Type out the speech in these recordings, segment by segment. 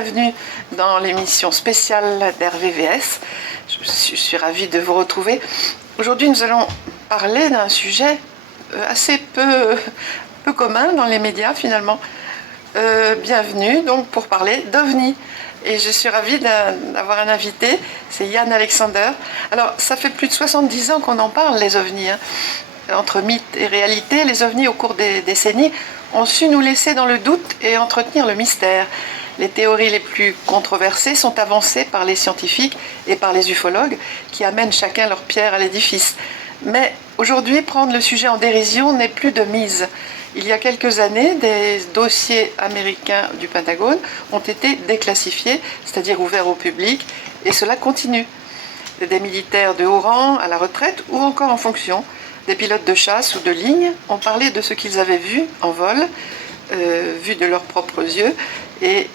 bienvenue dans l'émission spéciale d'RVVS. Je suis ravie de vous retrouver. Aujourd'hui, nous allons parler d'un sujet assez peu commun dans les médias finalement. Bienvenue donc pour parler d'OVNI. Et je suis ravie d'avoir un invité, c'est Yann Alexander. Alors, ça fait plus de 70 ans qu'on en parle, les OVNI. Entre mythe et réalité, les OVNI, au cours des décennies, ont su nous laisser dans le doute et entretenir le mystère. Les théories les plus controversées sont avancées par les scientifiques et par les ufologues, qui amènent chacun leur pierre à l'édifice. Mais aujourd'hui, prendre le sujet en dérision n'est plus de mise. Il y a quelques années, des dossiers américains du Pentagone ont été déclassifiés, c'est-à-dire ouverts au public, et cela continue. Des militaires de haut rang à la retraite ou encore en fonction, des pilotes de chasse ou de ligne ont parlé de ce qu'ils avaient vu en vol, vu de leurs propres yeux, et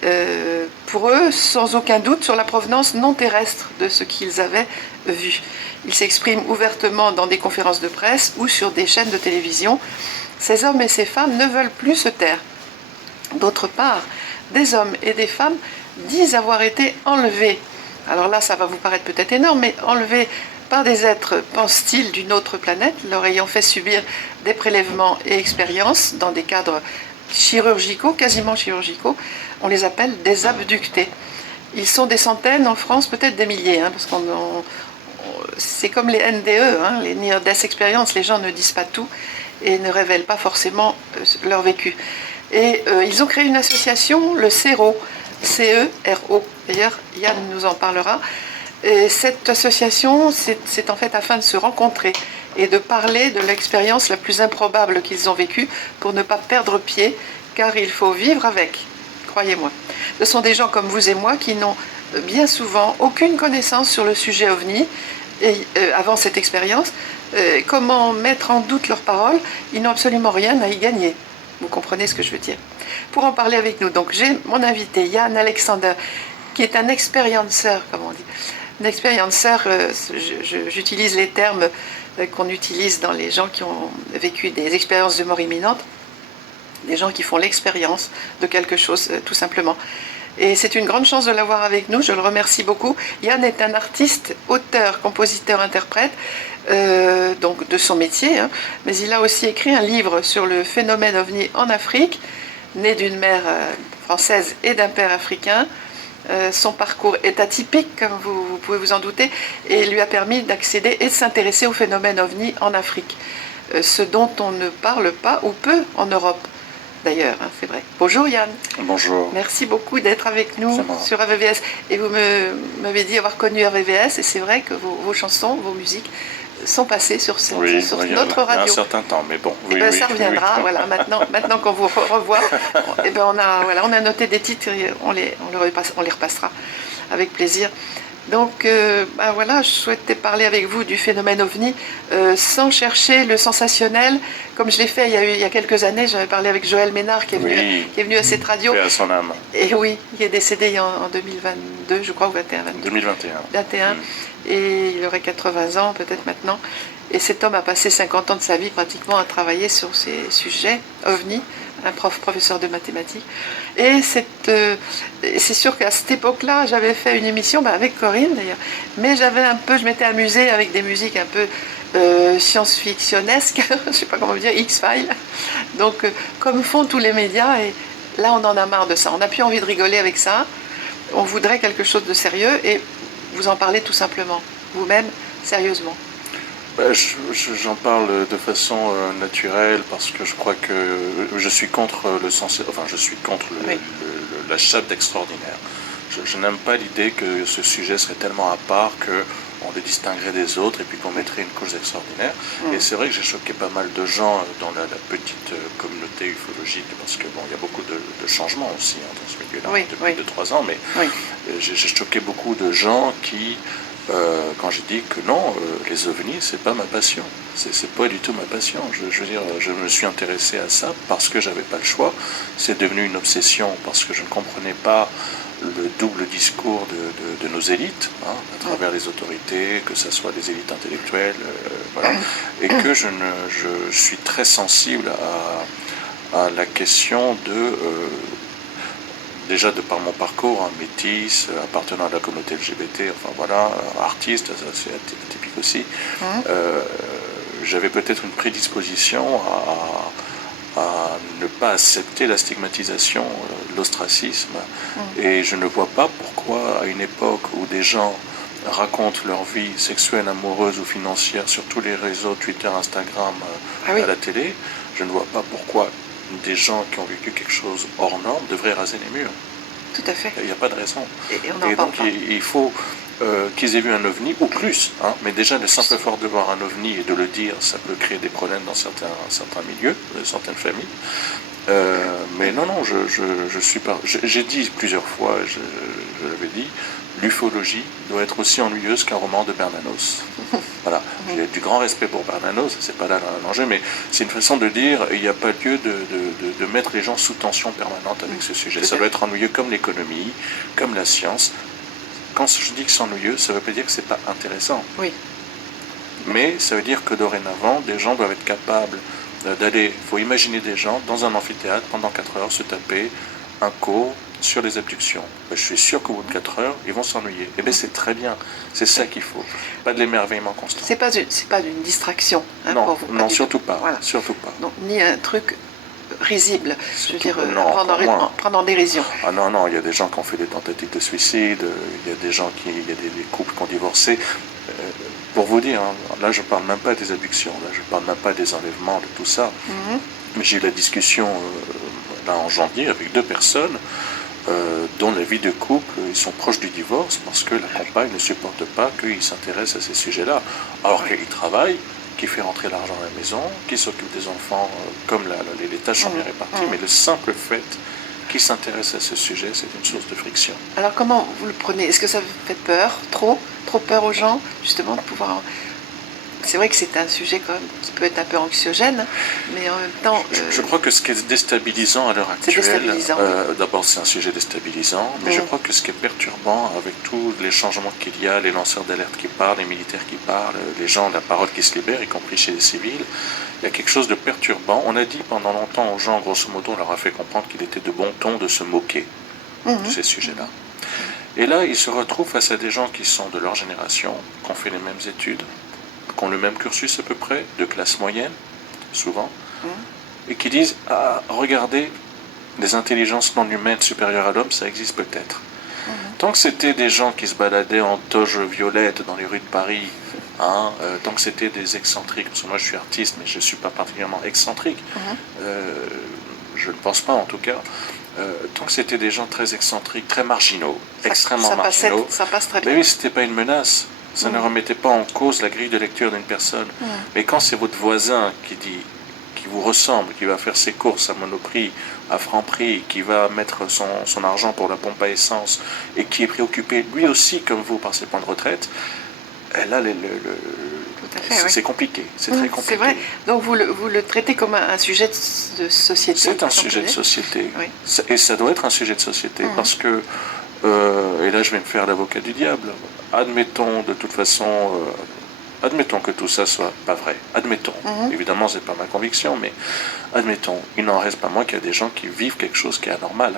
pour eux, sans aucun doute, sur la provenance non terrestre de ce qu'ils avaient vu. Ils s'expriment ouvertement dans des conférences de presse ou sur des chaînes de télévision. Ces hommes et ces femmes ne veulent plus se taire. D'autre part, des hommes et des femmes disent avoir été enlevés. Alors là, ça va vous paraître peut-être énorme, mais enlevés par des êtres, pense-t-il, d'une autre planète, leur ayant fait subir des prélèvements et expériences dans des cadres chirurgicaux, quasiment chirurgicaux. On les appelle des abductés. Ils sont des centaines en France, peut-être des milliers, parce qu'on c'est comme les NDE, les Near Death Experience, les gens ne disent pas tout et ne révèlent pas forcément leur vécu. Et ils ont créé une association, le CERO, C-E-R-O. D'ailleurs, Yann nous en parlera. Et cette association, c'est en fait afin de se rencontrer et de parler de l'expérience la plus improbable qu'ils ont vécue pour ne pas perdre pied, car il faut vivre avec, croyez-moi. Ce sont des gens comme vous et moi qui n'ont bien souvent aucune connaissance sur le sujet OVNI, et avant cette expérience, comment mettre en doute leurs paroles, ils n'ont absolument rien à y gagner. Vous comprenez ce que je veux dire? Pour en parler avec nous, donc j'ai mon invité Yann Alexander, qui est un expérienceur, comme on dit. Un expérienceur, j'utilise les termes qu'on utilise dans les gens qui ont vécu des expériences de mort imminente, des gens qui font l'expérience de quelque chose, tout simplement. Et c'est une grande chance de l'avoir avec nous, je le remercie beaucoup. Yann est un artiste, auteur, compositeur, interprète, donc de son métier, mais il a aussi écrit un livre sur le phénomène OVNI en Afrique, né d'une mère française et d'un père africain. Son parcours est atypique, comme vous pouvez vous en douter, et lui a permis d'accéder et de s'intéresser au phénomène OVNI en Afrique, ce dont on ne parle pas ou peu en Europe. D'ailleurs, c'est vrai. Bonjour Yann. Bonjour. Merci beaucoup d'être avec nous sur RVVS. Et vous m'avez dit avoir connu RVVS, et c'est vrai que vos chansons, vos musiques sont passées sur notre radio. Il y a un certain temps, mais bon. Ça reviendra. Voilà, maintenant qu'on vous revoit, on a noté des titres, et on les repassera avec plaisir. Donc je souhaitais parler avec vous du phénomène OVNI sans chercher le sensationnel, comme je l'ai fait il y a quelques années. J'avais parlé avec Joël Ménard qui est venu à cette radio. Paix à son âme. Et oui, il est décédé en 2022, je crois, ou 2021. 21. Et il aurait 80 ans peut-être maintenant. Et cet homme a passé 50 ans de sa vie pratiquement à travailler sur ces sujets OVNI, un professeur de mathématiques. Et c'est sûr qu'à cette époque-là, j'avais fait une émission avec Corinne d'ailleurs, mais je m'étais amusée avec des musiques un peu science-fictionnesques, je ne sais pas comment dire, X-Files. Donc, comme font tous les médias, et là on en a marre de ça. On n'a plus envie de rigoler avec ça. On voudrait quelque chose de sérieux et vous en parlez tout simplement, vous-même, sérieusement. J'en parle de façon naturelle parce que je crois que je suis contre la chape d'extraordinaire. Je n'aime pas l'idée que ce sujet serait tellement à part qu'on le distinguerait des autres et puis qu'on mettrait une couche extraordinaire. Et c'est vrai que j'ai choqué pas mal de gens dans la petite communauté ufologique parce que il y a beaucoup de changements aussi dans ce milieu-là depuis 2-3 ans, mais j'ai choqué beaucoup de gens qui quand j'ai dit que non, les ovnis, c'est pas ma passion. C'est pas du tout ma passion. Je veux dire, je me suis intéressé à ça parce que j'avais pas le choix. C'est devenu une obsession parce que je ne comprenais pas le double discours de nos élites, à travers les autorités, que ce soit des élites intellectuelles, et que je suis très sensible à la question déjà de par mon parcours, métis, appartenant à la communauté LGBT, enfin voilà, artiste, ça c'est atypique aussi, j'avais peut-être une prédisposition à ne pas accepter la stigmatisation, l'ostracisme. Et je ne vois pas pourquoi, à une époque où des gens racontent leur vie sexuelle, amoureuse ou financière sur tous les réseaux, Twitter, Instagram, à la télé, je ne vois pas pourquoi des gens qui ont vécu quelque chose hors norme devraient raser les murs. Tout à fait. Il n'y a pas de raison. Et donc il faut qu'ils aient vu un ovni, ou plus, hein, mais déjà le simple effort de voir un ovni et de le dire, ça peut créer des problèmes dans certains milieux, dans certaines familles. Mais non, je suis pas. J'ai dit plusieurs fois, je l'avais dit, l'ufologie doit être aussi ennuyeuse qu'un roman de Bernanos. Voilà, j'ai du grand respect pour Bernanos, c'est pas là l'enjeu, mais c'est une façon de dire il n'y a pas lieu de mettre les gens sous tension permanente avec ce sujet. Ça doit être ennuyeux comme l'économie, comme la science. Quand je dis que c'est ennuyeux, ça ne veut pas dire que c'est pas intéressant. Oui. Mais ça veut dire que dorénavant, des gens doivent être capables d'aller, il faut imaginer des gens dans un amphithéâtre pendant 4 heures se taper un cours sur les abductions. Je suis sûr qu'au bout de 4 heures, ils vont s'ennuyer. Et bien c'est très bien, c'est ça qu'il faut. Pas de l'émerveillement constant. C'est pas une distraction non, pour vous. Non, surtout pas. Voilà. Surtout pas. Donc, ni un truc risible, surtout, je veux dire, prendre en dérision. Ah non, il y a des gens qui ont fait des tentatives de suicide, il y a des gens il y a des couples qui ont divorcé. Pour vous dire, hein, là je parle même pas des abductions, là je parle même pas des enlèvements, de tout ça. Mais j'ai eu la discussion là en janvier avec 2 personnes dont la vie de couple, ils sont proches du divorce parce que la compagne ne supporte pas qu'ils s'intéressent à ces sujets-là. Alors qu'ils travaillent, qui fait rentrer l'argent à la maison, qui s'occupe des enfants, comme les tâches sont bien réparties, mais le simple fait qu'ils s'intéressent à ce sujet, c'est une source de friction. Alors comment vous le prenez? Est-ce que ça vous fait peur? Trop peur aux gens, justement, de pouvoir... C'est vrai que c'est un sujet quand même qui peut être un peu anxiogène, mais en même temps... Je crois que ce qui est déstabilisant à l'heure actuelle, d'abord c'est un sujet déstabilisant, mais je crois que ce qui est perturbant avec tous les changements qu'il y a, les lanceurs d'alerte qui parlent, les militaires qui parlent, les gens, la parole qui se libère, y compris chez les civils, il y a quelque chose de perturbant. On a dit pendant longtemps aux gens, grosso modo, on leur a fait comprendre qu'il était de bon ton de se moquer de ces sujets-là. Et là, ils se retrouvent face à des gens qui sont de leur génération, qui ont fait les mêmes études, qui ont le même cursus à peu près, de classe moyenne, souvent, et qui disent « Ah, regardez, des intelligences non humaines supérieures à l'homme, ça existe peut-être. » Tant que c'était des gens qui se baladaient en toge violette dans les rues de Paris, tant que c'était des excentriques, parce que moi je suis artiste, mais je ne suis pas particulièrement excentrique, je ne pense pas en tout cas, tant que c'était des gens très excentriques, très marginaux, extrêmement marginaux, ça passe très bien. Mais oui, c'était pas une menace. Ça ne remettait pas en cause la grille de lecture d'une personne. Mais quand c'est votre voisin qui vous ressemble, qui va faire ses courses à Monoprix, à Franprix, qui va mettre son argent pour la pompe à essence et qui est préoccupé lui aussi comme vous par ses points de retraite, là c'est compliqué, c'est très compliqué. C'est vrai, donc vous le traitez comme un sujet de société. C'est un sujet de société, et ça doit être un sujet de société parce que, et là je vais me faire l'avocat du diable, admettons de toute façon, admettons que tout ça soit pas vrai, admettons, évidemment c'est pas ma conviction, mais admettons, il n'en reste pas moins qu'il y a des gens qui vivent quelque chose qui est anormal.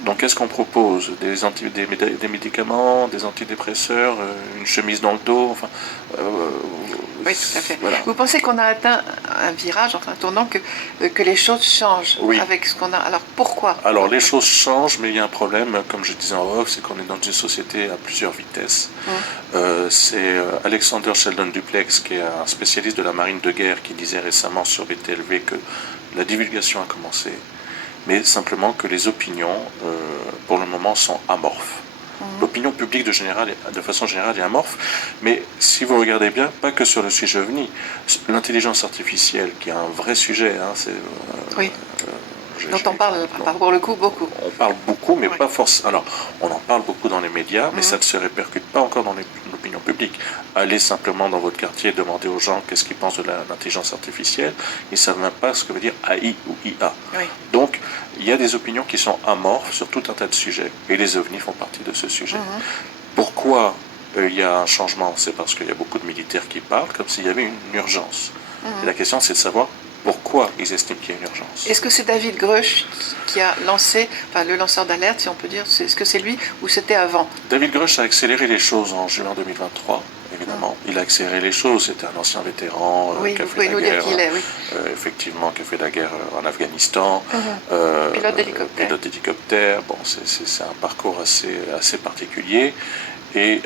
Donc qu'est-ce qu'on propose? Des médicaments, des antidépresseurs, une chemise dans le dos, enfin... oui, tout à fait. Voilà. Vous pensez qu'on a atteint un virage, enfin un tournant, que les choses changent avec ce qu'on a. Alors pourquoi? Alors les choses changent, mais il y a un problème, comme je disais en off, c'est qu'on est dans une société à plusieurs vitesses. C'est Alexander Sheldon Duplex, qui est un spécialiste de la marine de guerre, qui disait récemment sur BTLV que la divulgation a commencé, mais simplement que les opinions, pour le moment, sont amorphes. L'opinion publique de façon générale est amorphe, mais si vous regardez bien, pas que sur le sujet OVNI, l'intelligence artificielle, qui est un vrai sujet, dont on parle pour le coup beaucoup. On parle beaucoup, mais pas forcément. Alors, on en parle beaucoup dans les médias, mais ça ne se répercute pas encore dans l'opinion publique. Allez simplement dans votre quartier, demandez aux gens qu'est-ce qu'ils pensent de l'intelligence artificielle. Ils ne savent même pas ce que veut dire AI ou IA. Donc, il y a des opinions qui sont amorphes sur tout un tas de sujets, et les ovnis font partie de ce sujet. Pourquoi il y a un changement? C'est parce qu'il y a beaucoup de militaires qui parlent, comme s'il y avait une urgence. Et la question, c'est de savoir pourquoi ils estiment qu'il y a une urgence. Est-ce que c'est David Grush qui a lancé, enfin le lanceur d'alerte, si on peut dire, est-ce que c'est lui ou c'était avant? David Grush a accéléré les choses en juin 2023, évidemment. Il a accéléré les choses, c'était un ancien vétéran Oui, qui a vous fait pouvez la nous dire guerre, qui il est, oui. effectivement, qui a fait la guerre en Afghanistan. Pilote d'hélicoptère. Pilote d'hélicoptère. Bon, c'est un parcours assez particulier et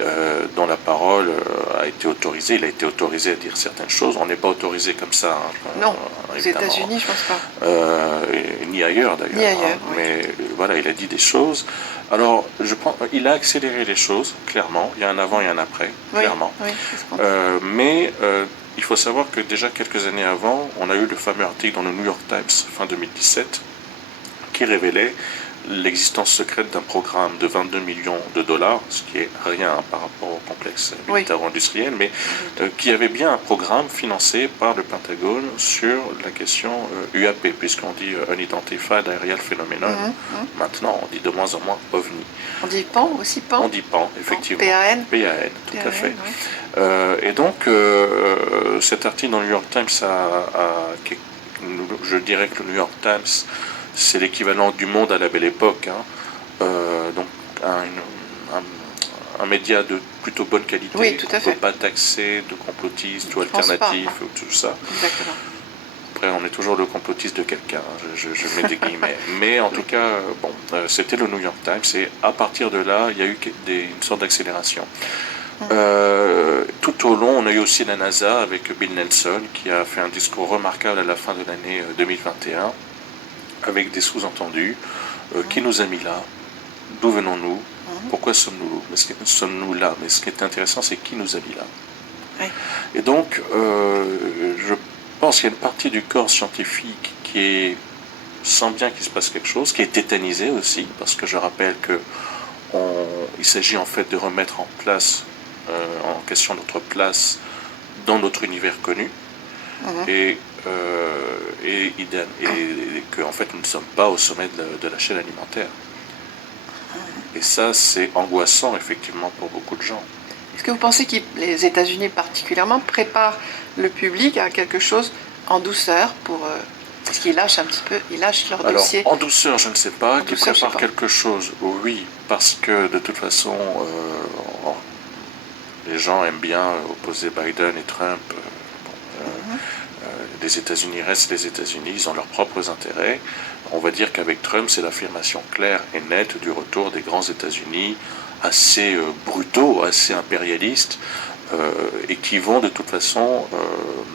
dont la parole a été autorisée. Il a été autorisé à dire certaines choses. On n'est pas autorisé comme ça. Non, aux États-Unis, je pense pas. Ni ailleurs d'ailleurs. Ni ailleurs, oui. Mais voilà, il a dit des choses. Alors, il a accéléré les choses, clairement. Il y a un avant et un après, clairement. Oui, mais il faut savoir que déjà quelques années avant, on a eu le fameux article dans le New York Times, fin 2017, qui révélait l'existence secrète d'un programme de 22 millions de dollars, ce qui est rien par rapport au complexe militaro-industriel, mais qui avait bien un programme financé par le Pentagone sur la question UAP, puisqu'on dit Unidentified Aerial Phenomenon. Maintenant, on dit de moins en moins OVNI. On dit PAN aussi, PAN? On dit PAN, effectivement. PAN? PAN, tout à fait. Oui. Et donc, cet article dans le New York Times je dirais que le New York Times, c'est l'équivalent du Monde à la Belle Époque, donc un média de plutôt bonne qualité, oui, tout à fait. On ne peut pas taxer de complotistes ou alternatifs ou tout ça. Exactement. Après, on est toujours le complotiste de quelqu'un, je mets des guillemets. Mais en tout cas, bon, c'était le New York Times et à partir de là, il y a eu une sorte d'accélération. Tout au long, on a eu aussi la NASA avec Bill Nelson qui a fait un discours remarquable à la fin de l'année 2021 avec des sous-entendus. Qui nous a mis là? D'où venons-nous? Pourquoi sommes-nous là? Mais ce qui est intéressant, c'est qui nous a mis là. Oui. Et donc, je pense qu'il y a une partie du corps scientifique qui sent bien qu'il se passe quelque chose, qui est tétanisé aussi, parce que je rappelle qu'il s'agit en fait de remettre en question notre place dans notre univers connu, et que en fait nous ne sommes pas au sommet de la chaîne alimentaire. Et ça, c'est angoissant effectivement pour beaucoup de gens. Est-ce que vous pensez que les États-Unis particulièrement préparent le public à quelque chose en douceur pour est-ce qu'ils lâchent un petit peu, ils lâchent leur dossier? En douceur, je ne sais pas. Qu'ils préparent quelque chose, oui, parce que de toute façon, les gens aiment bien opposer Biden et Trump. Les États-Unis restent les États-Unis, ils ont leurs propres intérêts. On va dire qu'avec Trump, c'est l'affirmation claire et nette du retour des grands États-Unis, assez brutaux, assez impérialistes, et qui vont de toute façon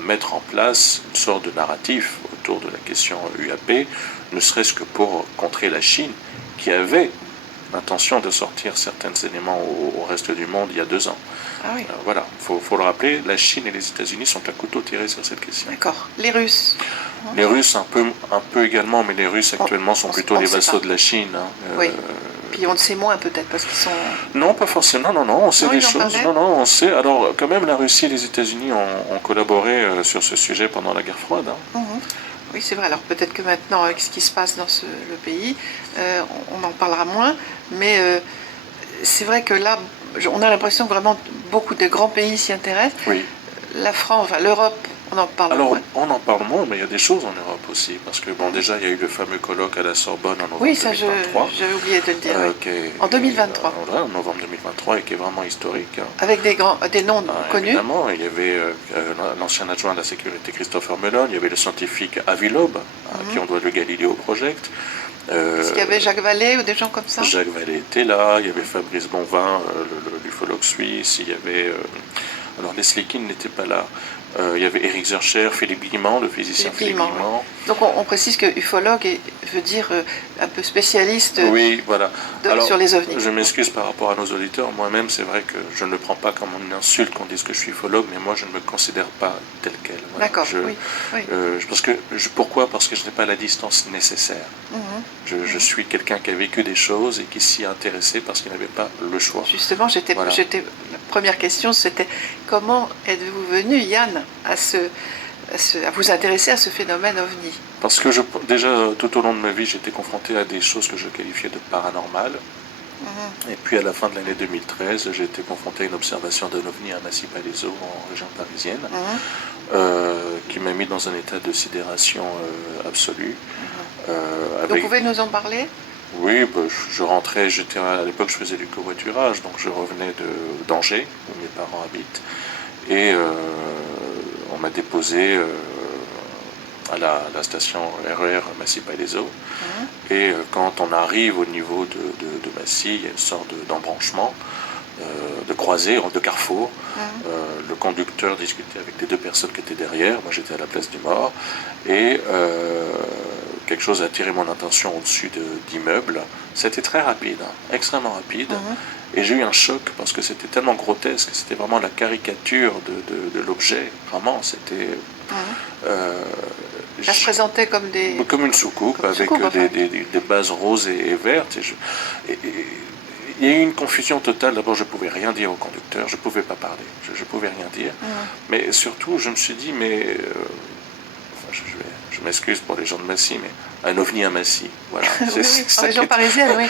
mettre en place une sorte de narratif autour de la question UAP, ne serait-ce que pour contrer la Chine, qui avait l'intention de sortir certains éléments au reste du monde il y a 2 ans. Ah oui. Voilà, faut le rappeler, la Chine et les États-Unis sont à couteau tiré sur cette question. D'accord. Les Russes? Les Russes un peu également, mais les Russes actuellement sont plutôt les vassaux de la Chine. Oui. Puis on le sait moins peut-être parce qu'ils sont... Non, pas forcément, non, on sait des choses. Non, on sait. Alors quand même, la Russie et les États-Unis ont collaboré sur ce sujet pendant la guerre froide. Oui, c'est vrai. Alors peut-être que maintenant, avec ce qui se passe dans le pays, on en parlera moins. Mais c'est vrai que là, on a l'impression que vraiment beaucoup de grands pays s'y intéressent. Oui. La France, enfin l'Europe, on en parle moins. On en parle moins, mais il y a des choses en Europe aussi. Parce que bon, déjà, il y a eu le fameux colloque à la Sorbonne en novembre 2023. Oui, ça, j'avais oublié de le dire. En 2023. Voilà, en novembre 2023, et qui est vraiment historique. Avec des noms connus. Évidemment, il y avait l'ancien adjoint de la sécurité Christopher Mellon, il y avait le scientifique Avi Loeb, à qui on doit le Galileo Project. Est-ce qu'il y avait Jacques Vallée ou des gens comme ça? Jacques Vallée était là, il y avait Fabrice Bonvin, l'ufologue suisse, il y avait... alors Leslie Kean n'était pas là. Il y avait Éric Zurcher, Philippe Guillemant, le physicien Philippe Guillemant. Donc on précise que ufologue veut dire un peu spécialiste voilà. Sur les ovnis. Je m'excuse par rapport à nos auditeurs. Moi-même, c'est vrai que je ne le prends pas comme une insulte qu'on dise que je suis ufologue, mais moi, je ne me considère pas tel quel. Voilà. D'accord, Pourquoi? Parce que je n'ai pas la distance nécessaire. Je suis quelqu'un qui a vécu des choses et qui s'y est intéressé parce qu'il n'avait pas le choix. Justement, la première question, c'était comment êtes-vous venu, Yann, à vous intéresser à ce phénomène OVNI? Parce que déjà, tout au long de ma vie, j'étais confronté à des choses que je qualifiais de paranormales. Et puis à la fin de l'année 2013, j'ai été confronté à une observation d'un ovni à Massy-Palaiseau en région parisienne, qui m'a mis dans un état de sidération absolue. Vous pouvez nous en parler? Oui, bah, je rentrais, à l'époque je faisais du covoiturage, donc je revenais d'Angers, où mes parents habitent, et on m'a déposé à la station RER Massy-Palaiseau. Et quand on arrive au niveau de Massy, il y a une sorte d'embranchement, de croisée, de carrefour. Le conducteur discutait avec les deux personnes qui étaient derrière, moi j'étais à la place du mort, et quelque chose a attiré mon attention au-dessus d'immeubles. C'était très rapide, extrêmement rapide, et j'ai eu un choc parce que c'était tellement grotesque, c'était vraiment la caricature de l'objet, vraiment, c'était... Ça se présentait comme comme une soucoupe, avec des bases roses et vertes. Il y a eu une confusion totale. D'abord, je ne pouvais rien dire au conducteur, je ne pouvais pas parler, je ne pouvais rien dire. Mais surtout, je me suis dit, mais... je m'excuse pour les gens de Massy, mais un ovni à Massy, voilà. En région parisienne, oui.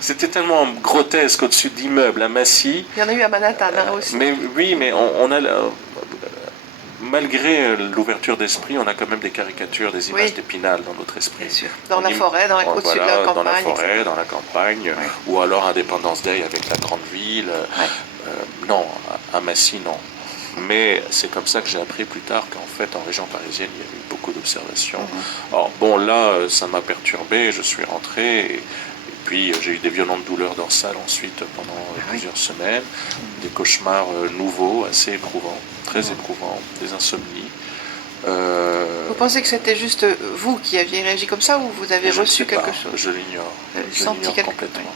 C'était tellement grotesque au-dessus d'immeubles à Massy. Il y en a eu à Manhattan aussi. Mais oui, mais on a... Malgré l'ouverture d'esprit, on a quand même des caricatures, des images d'Épinal dans notre esprit. Bien sûr. Dans la forêt, au-dessus de la campagne. Dans la forêt, dans la campagne, ou alors Independence Day avec la grande ville. Non, à Massy, non. Mais c'est comme ça que j'ai appris plus tard qu'en fait, en région parisienne, il y avait eu beaucoup d'observations. Alors bon, là, ça m'a perturbé, je suis rentré, et puis j'ai eu des violentes douleurs dorsales ensuite pendant plusieurs semaines, des cauchemars nouveaux, assez éprouvants, très éprouvants, des insomnies. Vous pensez que c'était juste vous qui aviez réagi comme ça, ou vous avez reçu quelque chose? Je l'ignore. Je l'ignore complètement.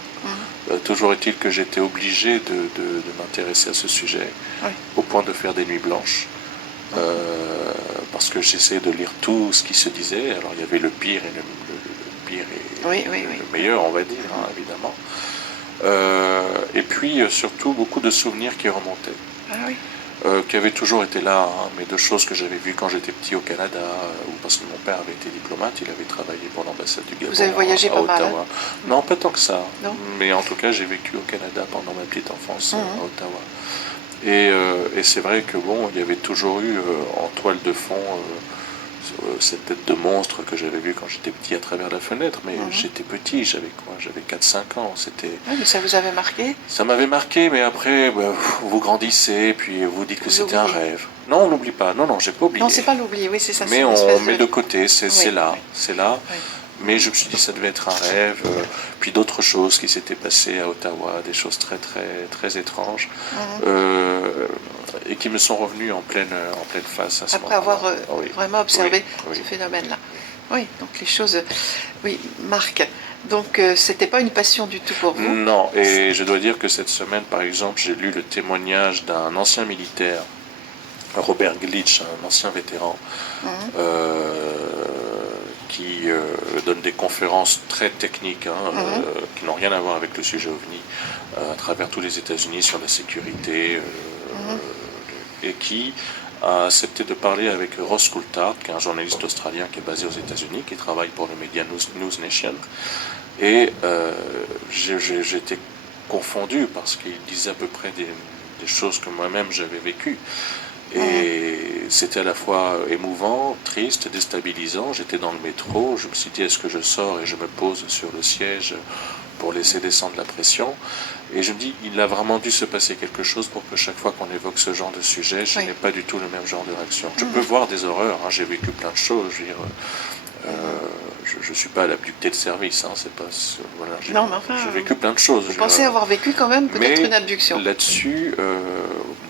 Toujours est-il que j'étais obligé de m'intéresser à ce sujet, au point de faire des nuits blanches, parce que j'essayais de lire tout ce qui se disait. Alors il y avait le pire et le meilleur, on va dire, évidemment. Et puis surtout beaucoup de souvenirs qui remontaient. Qui avaient toujours été là, mais de choses que j'avais vues quand j'étais petit au Canada, ou parce que mon père avait été diplomate, il avait travaillé pour l'ambassade du Gabon. Vous avez voyagé à pas Ottawa. mal, Non, pas tant que ça. Non. Mais en tout cas, j'ai vécu au Canada pendant ma petite enfance à Ottawa. Et c'est vrai que bon, il y avait toujours eu en toile de fond cette tête de monstre que j'avais vue quand j'étais petit à travers la fenêtre, mais j'étais petit, j'avais quoi? J'avais 4-5 ans, c'était... Oui, mais ça vous avait marqué? Ça m'avait marqué, mais après, vous grandissez, puis vous dites que c'était un rêve. Non, on n'oublie pas, non, j'ai pas oublié. Non, c'est pas l'oubli, oui, c'est ça. Mais on met de côté, c'est là, c'est là. Oui. Mais je me suis dit que ça devait être un rêve, puis d'autres choses qui s'étaient passées à Ottawa, des choses très, très, très étranges, et qui me sont revenues en pleine face à ce moment-là. Après avoir vraiment observé ce phénomène-là. Oui, donc les choses, marquent. Donc c'était pas une passion du tout pour vous? Non, et je dois dire que cette semaine, par exemple, j'ai lu le témoignage d'un ancien militaire, Robert Glitch, un ancien vétéran, qui donne des conférences très techniques, qui n'ont rien à voir avec le sujet OVNI, à travers tous les États-Unis sur la sécurité, et qui a accepté de parler avec Ross Coulthard, qui est un journaliste australien qui est basé aux États-Unis, qui travaille pour le média News Nation. Et j'étais confondu parce qu'il disait à peu près des choses que moi-même j'avais vécues. Et c'était à la fois émouvant, triste, déstabilisant. J'étais dans le métro, je me suis dit, est-ce que je sors et je me pose sur le siège pour laisser descendre la pression? Et je me dis, il a vraiment dû se passer quelque chose pour que chaque fois qu'on évoque ce genre de sujet, je n'ai pas du tout le même genre de réaction. Je peux voir des horreurs, j'ai vécu plein de choses, je veux dire... je ne suis pas à l'abducté de service, c'est pas... Voilà, non, mais enfin... J'ai vécu plein de choses. Vous pensez avoir vécu quand même peut-être une abduction? Là-dessus,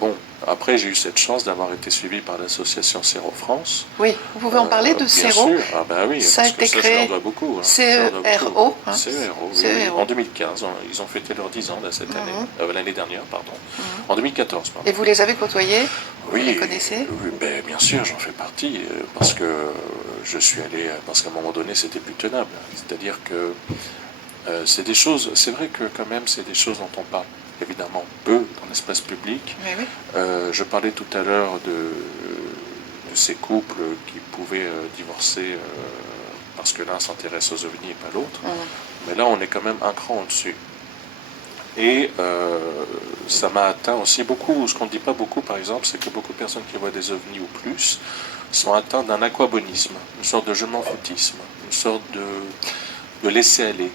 bon, après j'ai eu cette chance d'avoir été suivi par l'association CERO France. Oui, vous pouvez en parler de CERO? Bien sûr, oui, ça a été créé... je leur dois beaucoup. CERO, CERO, oui. En 2015, ils ont fêté leurs 10 ans cette année, l'année dernière, pardon. En 2014, pardon. Et vous les avez côtoyés? Oui, vous les connaissez? Oui, bien sûr, j'en fais partie, parce que je suis allé, parce qu'à un moment donné, c'était plus tenable. C'est-à-dire que c'est des choses, c'est vrai que quand même, c'est des choses dont on parle évidemment peu dans l'espace public. Oui. Je parlais tout à l'heure de ces couples qui pouvaient divorcer parce que l'un s'intéresse aux ovnis et pas l'autre. Mais là, on est quand même un cran au-dessus. Et ça m'a atteint aussi beaucoup. Ce qu'on ne dit pas beaucoup, par exemple, c'est que beaucoup de personnes qui voient des ovnis ou plus sont atteintes d'un aquabonisme, une sorte de je m'en foutisme, une sorte de laisser-aller,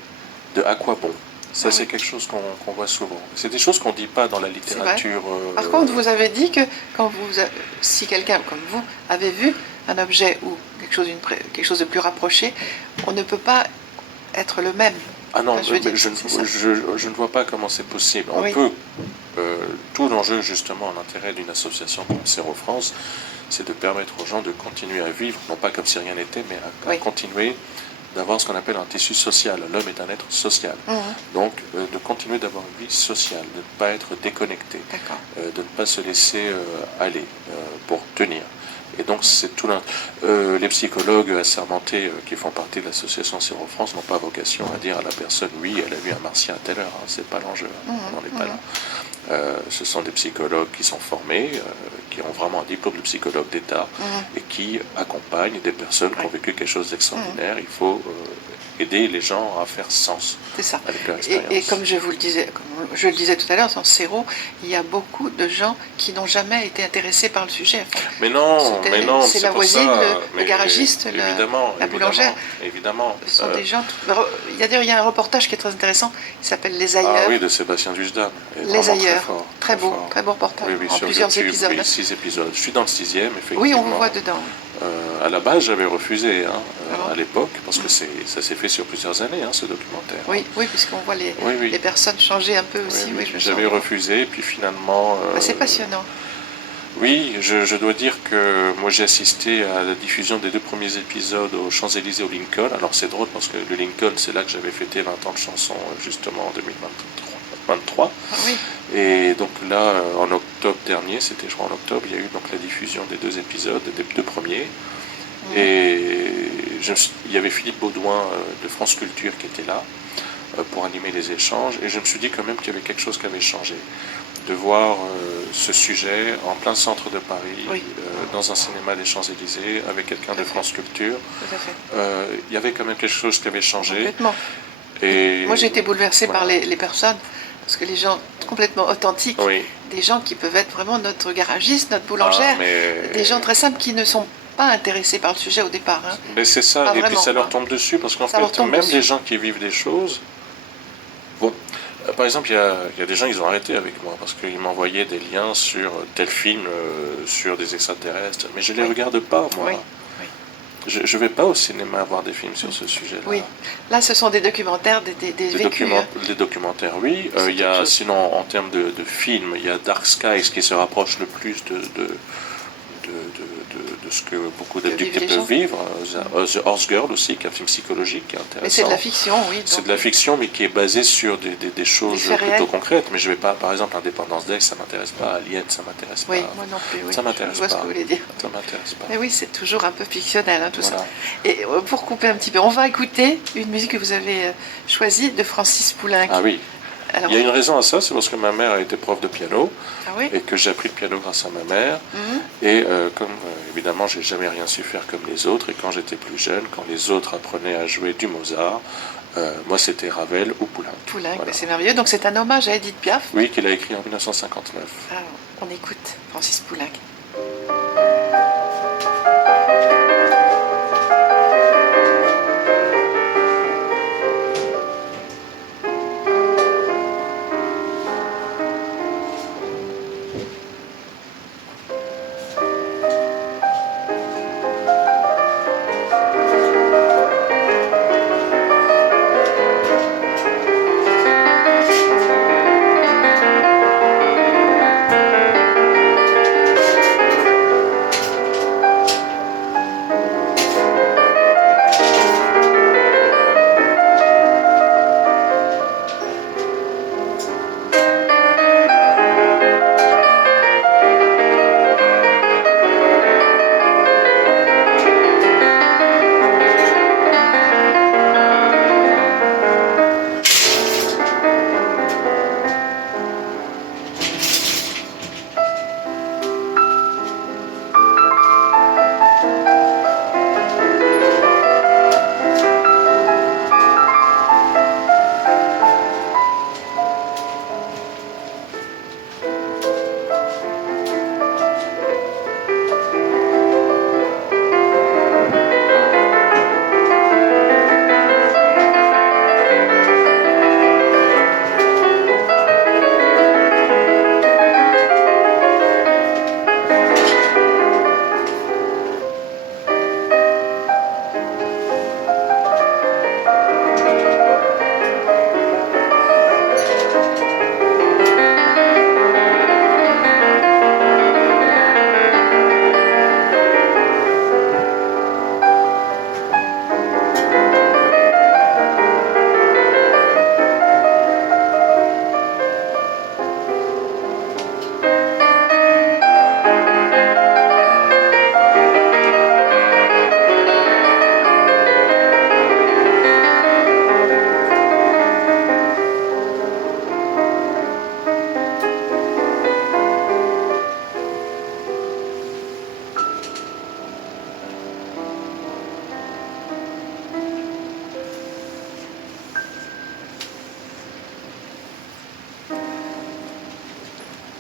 de aquabon. Ça, c'est quelque chose qu'on voit souvent. C'est des choses qu'on ne dit pas dans la littérature. Par contre, vous avez dit que si quelqu'un comme vous avait vu un objet ou quelque chose de plus rapproché, on ne peut pas être le même. Ah non, je ne vois pas comment c'est possible. On peut. Tout l'enjeu, justement, l'intérêt d'une association comme Cero France, c'est de permettre aux gens de continuer à vivre, non pas comme si rien n'était, mais à continuer d'avoir ce qu'on appelle un tissu social. L'homme est un être social. Donc, de continuer d'avoir une vie sociale, de ne pas être déconnecté, de ne pas se laisser aller pour tenir. Et donc, c'est tout les psychologues assermentés qui font partie de l'association Cero France n'ont pas vocation à dire à la personne, oui, elle a vu un martien à telle heure. C'est pas l'enjeu. On n'en est pas là. Ce sont des psychologues qui sont formés, qui ont vraiment un diplôme de psychologue d'État et qui accompagnent des personnes qui ont vécu quelque chose d'extraordinaire. Il faut aider les gens à faire sens avec leur expérience. Et comme je le disais tout à l'heure, dans Cero, il y a beaucoup de gens qui n'ont jamais été intéressés par le sujet. Mais non, c'est la voisine, le garagiste, la boulangère. Évidemment. Ce sont des gens. Il y a un reportage qui est très intéressant. Il s'appelle Les Ailleurs. Ah oui, de Sébastien Dujardin. Les Ailleurs. Très beau reportage. Oui, en plusieurs YouTube, épisodes. Oui, 6 épisodes. Je suis dans le 6e, effectivement. Oui, on vous voit dedans. À la base, j'avais refusé à l'époque, parce que ça s'est fait sur plusieurs années, ce documentaire. Oui, puisqu'on voit les personnes changer un peu aussi. J'avais refusé, et puis finalement... c'est passionnant. Oui, je dois dire que moi j'ai assisté à la diffusion des 2 premiers épisodes aux Champs-Élysées au Lincoln. Alors c'est drôle parce que le Lincoln, c'est là que j'avais fêté 20 ans de chansons, justement en 2023. Ah, oui. Et donc là, en octobre dernier, c'était je crois en octobre, il y a eu donc la diffusion des 2 épisodes, des 2 premiers. Et il y avait Philippe Baudouin de France Culture qui était là pour animer les échanges. Et je me suis dit quand même qu'il y avait quelque chose qui avait changé. De voir ce sujet en plein centre de Paris, dans un cinéma des Champs-Élysées, avec quelqu'un de France Culture. Tout à fait. Il y avait quand même quelque chose qui avait changé. Complètement. Et moi j'ai été bouleversée par les personnes, parce que les gens complètement authentiques, des gens qui peuvent être vraiment notre garagiste, notre boulangère, des gens très simples qui ne sont pas intéressés par le sujet au départ. Mais c'est ça, et puis ça leur tombe dessus, parce qu'en fait, même les gens qui vivent des choses... Bon, par exemple, il y a des gens, ils ont arrêté avec moi, parce qu'ils m'envoyaient des liens sur tel film, sur des extraterrestres, mais je ne les regarde pas, moi. Je ne vais pas au cinéma voir des films sur ce sujet-là. Oui, là ce sont des documentaires, des vécus. Des documentaires, oui. Il y a, sinon, en termes de films, il y a Dark Skies qui se rapproche le plus de ce que beaucoup d'adultes peuvent vivre. The Horse Girl aussi, qui est un film psychologique qui est intéressant. Mais c'est de la fiction, oui. C'est de la fiction, mais qui est basée sur des choses plutôt concrètes. Mais je vais pas, par exemple, Indépendance Day, ça m'intéresse pas. Alien, ça m'intéresse pas. Oui, moi non plus. Ça m'intéresse pas. Je vois ce que vous voulez dire. Ça m'intéresse pas. Mais oui, c'est toujours un peu fictionnel, tout ça. Et pour couper un petit peu, on va écouter une musique que vous avez choisie de Francis Poulenc. Ah oui. Alors, il y a une raison à ça, c'est parce que ma mère a été prof de piano et que j'ai appris le piano grâce à ma mère. Et comme évidemment, j'ai jamais rien su faire comme les autres, et quand j'étais plus jeune, quand les autres apprenaient à jouer du Mozart, moi c'était Ravel ou Poulenc. Poulenc, c'est merveilleux. Donc c'est un hommage à Edith Piaf. Oui, qu'il a écrit en 1959. Alors, on écoute Francis Poulenc.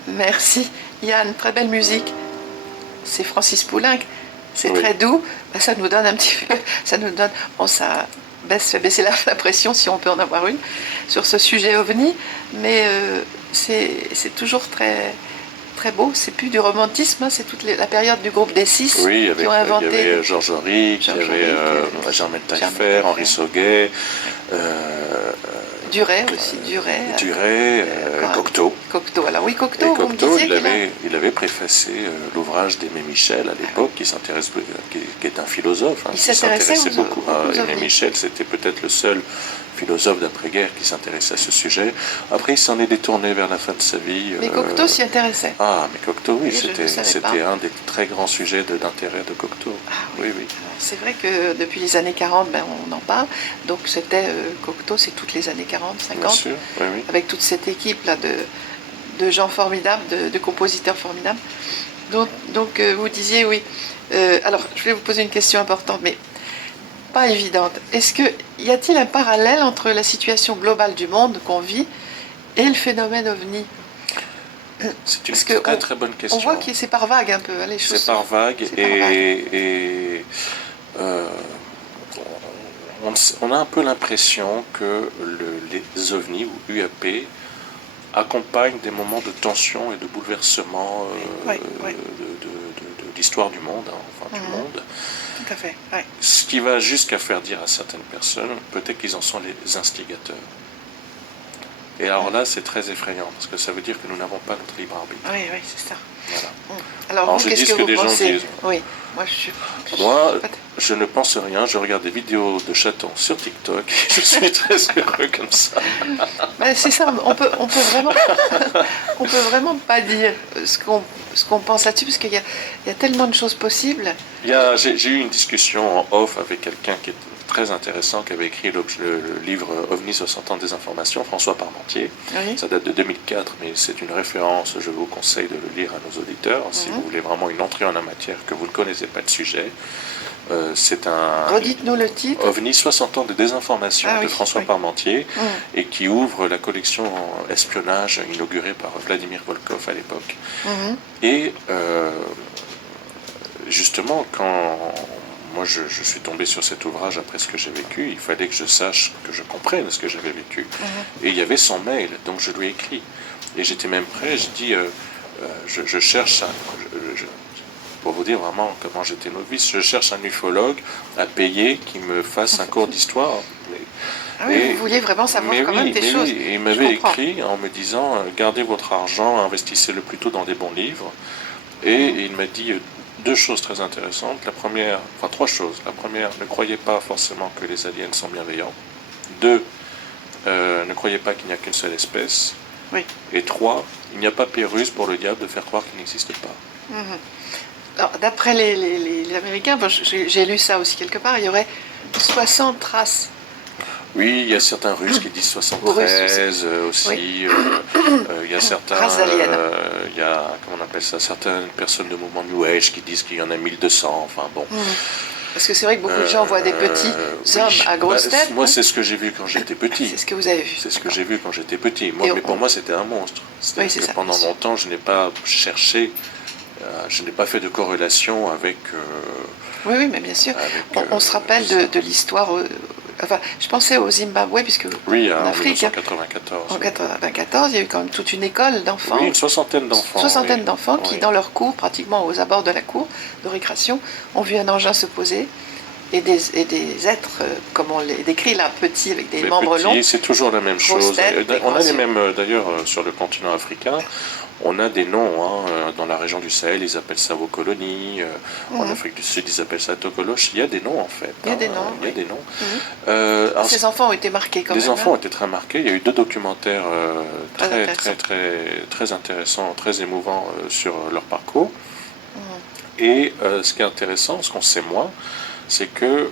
Merci. Yann, très belle musique. C'est Francis Poulenc. C'est Oui. très doux. Ben, ça nous donne un petit peu... Ça nous donne... Bon, ça fait baisser la pression, si on peut en avoir une, sur ce sujet ovni. Mais c'est toujours très, très beau. C'est plus du romantisme, hein, c'est toute la période du groupe des Six Oui, qui ont inventé... il y avait Georges Auric, il y avait Germaine Taillefer, Henri Sauguet, Duret aussi, Duret, Cocteau. Cocteau. Alors oui, Et Cocteau, vous me Cocteau, disiez il avait préfacé l'ouvrage d'Aimé Michel à l'époque, qui est un philosophe, hein, Il qui s'intéressait s'intéressait beaucoup à aux Aimé ovnis. Michel. C'était peut-être le seul philosophe d'après-guerre qui s'intéressait à ce sujet. Après, il s'en est détourné vers la fin de sa vie. Mais Cocteau s'y intéressait. Ah, mais Cocteau, oui, Oui, je ne savais c'était pas. un des très grands sujets d'intérêt de Cocteau. Ah Oui, oui. C'est vrai que depuis les années 40, ben, on en parle. Donc c'était Cocteau, c'est toutes les années 40, 50. Bien sûr, oui, oui. Avec toute cette équipe-là de gens formidables, de compositeurs formidables. Donc vous disiez, oui. Alors, je vais vous poser une question importante, mais pas évidente. Y a-t-il un parallèle entre la situation globale du monde qu'on vit et le phénomène ovni? C'est une Parce que très très bonne question. On voit que c'est par vague un peu, hein, les choses. C'est par vague C'est par vague. et on a un peu l'impression que les ovnis ou UAP accompagnent des moments de tension et de bouleversement Oui. de l'histoire du monde, hein, enfin du monde. Tout à fait, ouais. Ce qui va jusqu'à faire dire à certaines personnes, peut-être qu'ils en sont les instigateurs. Et alors là, c'est très effrayant, parce que ça veut dire que nous n'avons pas notre libre arbitre. Oui, c'est ça. Voilà. Alors vous, je dis qu'est-ce ce que que vous des gens pensez? disent. Oui, Moi, je ne pense rien, je regarde des vidéos de chatons sur TikTok, et je suis très heureux comme ça. Ben, c'est ça, on peut vraiment, on peut vraiment pas dire ce qu'on pense là-dessus, parce qu'il y a tellement de choses possibles. J'ai eu une discussion en off avec quelqu'un qui est très intéressant, qui avait écrit le livre OVNI 60 ans des informations, François Parmentier. Oui. Ça date de 2004, mais c'est une référence, je vous conseille de le lire à nos auditeurs, si vous voulez vraiment une entrée en la matière, que vous ne connaissez pas le sujet. C'est un... Redites-nous le titre. OVNI 60 ans de désinformation de François Parmentier, et qui ouvre la collection espionnage inaugurée par Vladimir Volkov à l'époque. Et justement, quand moi je suis tombé sur cet ouvrage après ce que j'ai vécu, il fallait que je sache, que je comprenne ce que j'avais vécu. Et il y avait son mail, donc je lui ai écrit. Et j'étais même prêt, je dis, je cherche pour vous dire vraiment comment j'étais novice, je cherche un ufologue à payer qui me fasse un cours d'histoire. Ah oui, vous vouliez vraiment savoir quand même des choses. Oui, et il m'avait écrit en me disant, gardez votre argent, investissez-le plutôt dans des bons livres. Et il m'a dit deux choses très intéressantes. La première, enfin trois choses. La première, ne croyez pas forcément que les aliens sont bienveillants. Deux, ne croyez pas qu'il n'y a qu'une seule espèce. Oui. Et trois, il n'y a pas Pyrrhus pour le diable de faire croire qu'il n'existe pas. Alors, d'après les Américains, j'ai lu ça aussi quelque part, il y aurait 60 races. Oui, il y a certains Russes qui disent 73 aussi. Oui. Il y a certains, il y a, comment on appelle ça, certaines personnes de mouvement New Age qui disent qu'il y en a 1200. Enfin bon. Parce que c'est vrai que beaucoup de gens voient des petits hommes à grosses têtes. Moi, c'est ce que j'ai vu quand j'étais petit. C'est ce que vous avez vu. C'est ce que j'ai vu quand j'étais petit. Moi, mais pour moi, c'était un monstre. Oui, c'est que ça, pendant longtemps, je n'ai pas cherché, je n'ai pas fait de corrélation avec. Oui, mais bien sûr. On se rappelle de l'histoire. Enfin, je pensais au Zimbabwe, puisque en Afrique, 1994. En 1994, il y a eu quand même toute une école d'enfants. Oui, une soixantaine d'enfants. D'enfants qui, dans leur cours, pratiquement aux abords de la cour de récréation, ont vu un engin se poser. Et des êtres, comme on les décrit là, petits, avec des membres longs. C'est toujours la même chose. On a les mêmes, d'ailleurs, sur le continent africain, on a des noms. Dans la région du Sahel, ils appellent ça vos colonies. En Afrique du Sud, ils appellent ça Tokolosh. Il y a des noms, en fait. Il y a des noms. Il y a des noms. Alors, ces enfants ont été marqués quand même. Les enfants ont été très marqués. Il y a eu deux documentaires très intéressants, très émouvants sur leur parcours. Et ce qui est intéressant, ce qu'on sait moins, c'est que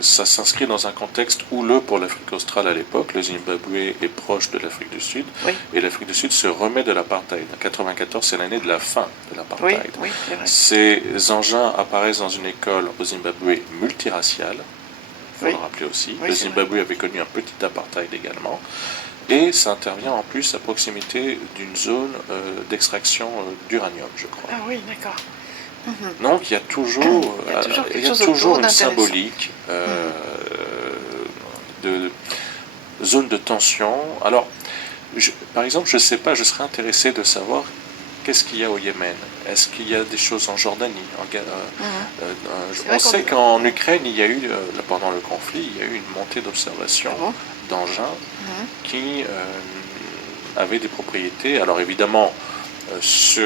ça s'inscrit dans un contexte houleux pour l'Afrique australe à l'époque. Le Zimbabwe est proche de l'Afrique du Sud, et l'Afrique du Sud se remet de l'apartheid. En 1994, c'est l'année de la fin de l'apartheid. Oui, c'est vrai. Ces engins apparaissent dans une école au Zimbabwe multiraciale, il faut le rappeler aussi. Le Zimbabwe avait connu un petit apartheid également. Et ça intervient en plus à proximité d'une zone d'extraction d'uranium, je crois. Ah oui, d'accord. Donc il y a toujours, Il y a toujours quelque il y a chose toujours autour une d'intéressant. symbolique de zone de tension. Alors, par exemple, je ne sais pas, je serais intéressé de savoir qu'est-ce qu'il y a au Yémen. Est-ce qu'il y a des choses en Jordanie On sait qu'en Ukraine, il y a eu, pendant le conflit, il y a eu une montée d'observation d'engins qui avaient des propriétés. Alors évidemment, sur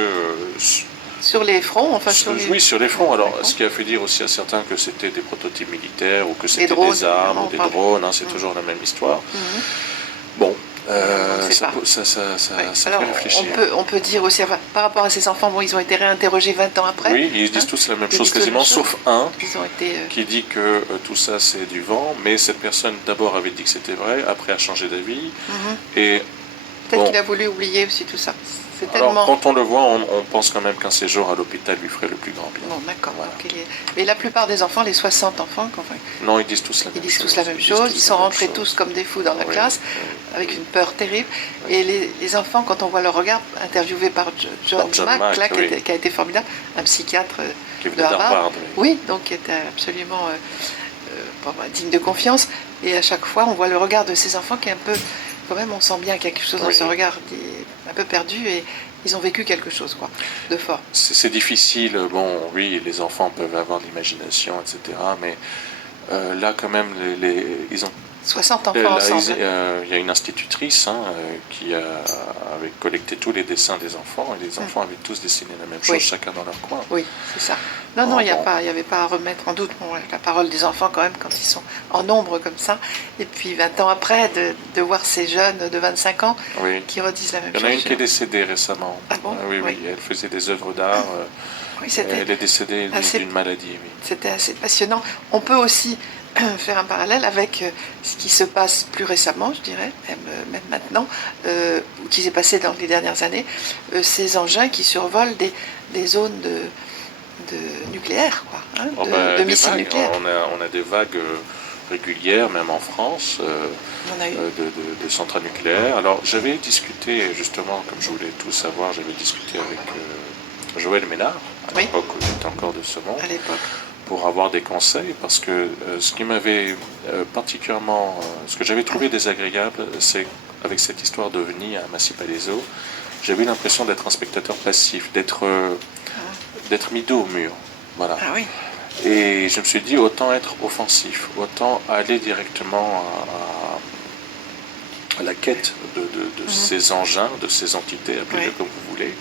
les fronts, enfin oui, sur les fronts. Alors, ce qui a fait dire aussi à certains que c'était des prototypes militaires ou que c'était des armes ou des drones, hein, c'est toujours la même histoire. Bon, ça fait réfléchir. On peut dire aussi, enfin, par rapport à ces enfants, bon, ils ont été réinterrogés 20 ans après. Oui, ils disent tous la même chose quasiment, sauf un qui dit que tout ça c'est du vent, mais cette personne d'abord avait dit que c'était vrai, après a changé d'avis. Et peut-être qu'il a voulu oublier aussi tout ça. Alors, quand on le voit, on pense quand même qu'un séjour à l'hôpital lui ferait le plus grand bien. Bon, d'accord. Voilà. Mais la plupart des enfants, les 60 enfants, non, ils disent tous la même chose. Ils sont rentrés tous comme des fous dans la classe, avec une peur terrible. Et les enfants, quand on voit leur regard, interviewé par John Mack, là, qui a été formidable, un psychiatre de Harvard, donc qui était absolument digne de confiance. Et à chaque fois, on voit le regard de ces enfants qui est un peu, quand même, on sent bien qu'il y a quelque chose dans ce regard qui est un peu perdu, et ils ont vécu quelque chose, quoi, de fort. C'est difficile. Bon, oui, les enfants peuvent avoir de l'imagination, etc. Mais là, quand même, ils ont 60 enfants ensemble. Il y a une institutrice qui avait collecté tous les dessins des enfants, et les enfants avaient tous dessiné la même chose, chacun dans leur coin. Oui, c'est ça. Non, il n'y avait pas à remettre en doute la parole des enfants quand même, quand ils sont en nombre comme ça. Et puis 20 ans après, de voir ces jeunes de 25 ans qui redisent la même chose. Il y en a une qui est décédée récemment. Ah bon? Oui, elle faisait des œuvres d'art. Elle est décédée d'une maladie. Oui. C'était assez passionnant. On peut aussi faire un parallèle avec ce qui se passe plus récemment, je dirais, même maintenant, ou qui s'est passé dans les dernières années, ces engins qui survolent des zones de nucléaire, quoi, de missiles nucléaires. On a des vagues régulières, même en France, de centrales nucléaires. Alors j'avais discuté, justement, comme je voulais tout savoir, j'avais discuté avec Joël Ménard, à l'époque où j'étais encore de ce monde, pour avoir des conseils, parce que ce qui m'avait particulièrement, ce que j'avais trouvé désagréable, c'est avec cette histoire d'OVNI à Massy-Palaiseau, j'avais l'impression d'être un spectateur passif, d'être mis dos au mur. Voilà. Ah oui. Et je me suis dit, autant être offensif, autant aller directement à la quête de ces engins, de ces entités, appelez-le comme vous voulez.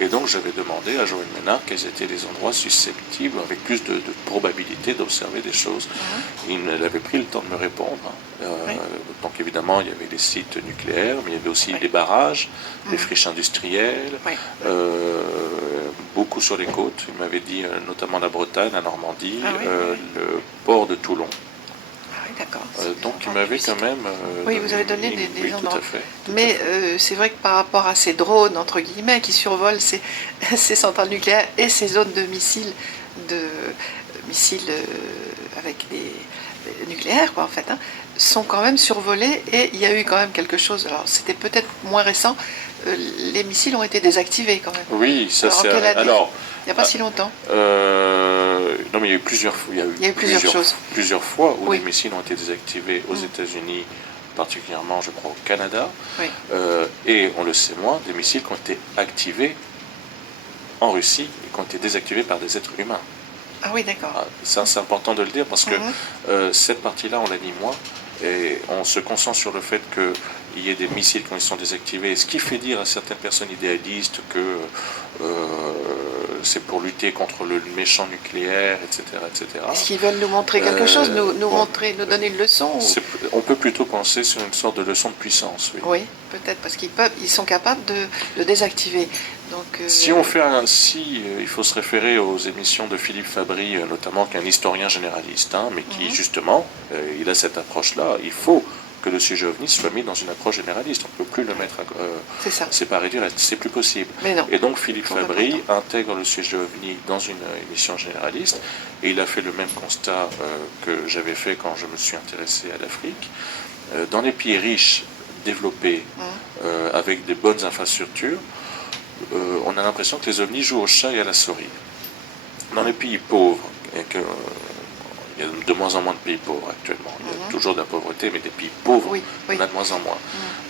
Et donc j'avais demandé à Joël Ménard quels étaient les endroits susceptibles, avec plus de probabilité d'observer des choses. Il avait pris le temps de me répondre. Donc évidemment, il y avait les sites nucléaires, mais il y avait aussi les barrages, les friches industrielles, beaucoup sur les côtes. Il m'avait dit notamment la Bretagne, la Normandie, le port de Toulon. D'accord. Donc il m'avait quand même... oui, vous avez donné des endroits. Tout à fait. Mais c'est vrai que par rapport à ces drones, entre guillemets, qui survolent ces centrales nucléaires et ces zones de missiles, avec des nucléaires, quoi, en fait, sont quand même survolés, et il y a eu quand même quelque chose. Alors c'était peut-être moins récent, les missiles ont été désactivés quand même. Oui, ça c'est... Alors, il n'y a pas si longtemps. Non, mais il y a eu plusieurs fois. Il y a eu plusieurs fois où les missiles ont été désactivés aux États-Unis, particulièrement, je crois, au Canada. Et on le sait moins, des missiles qui ont été activés en Russie et qui ont été désactivés par des êtres humains. Ah oui, d'accord. Ça, c'est important de le dire parce que cette partie-là, on la nie moins. Et on se concentre sur le fait qu'il y ait des missiles qui sont désactivés, ce qui fait dire à certaines personnes idéalistes que c'est pour lutter contre le méchant nucléaire, etc. Est-ce qu'ils veulent nous montrer quelque chose, nous donner une leçon On peut plutôt penser sur une sorte de leçon de puissance. Oui, peut-être, parce qu'ils sont capables de désactiver. Donc, il faut se référer aux émissions de Philippe Fabry, notamment, qui est un historien généraliste, mais qui justement, il a cette approche-là. Il faut que le sujet OVNI soit mis dans une approche généraliste. On ne peut plus le mettre séparé du reste, c'est plus possible. Et donc Philippe Fabry intègre le sujet OVNI dans une émission généraliste, et il a fait le même constat que j'avais fait quand je me suis intéressé à l'Afrique. Dans les pays riches développée, avec des bonnes infrastructures, on a l'impression que les ovnis jouent au chat et à la souris. Dans les pays pauvres, il y a de moins en moins de pays pauvres actuellement. Il y a toujours de la pauvreté, mais des pays pauvres, on a de moins en moins.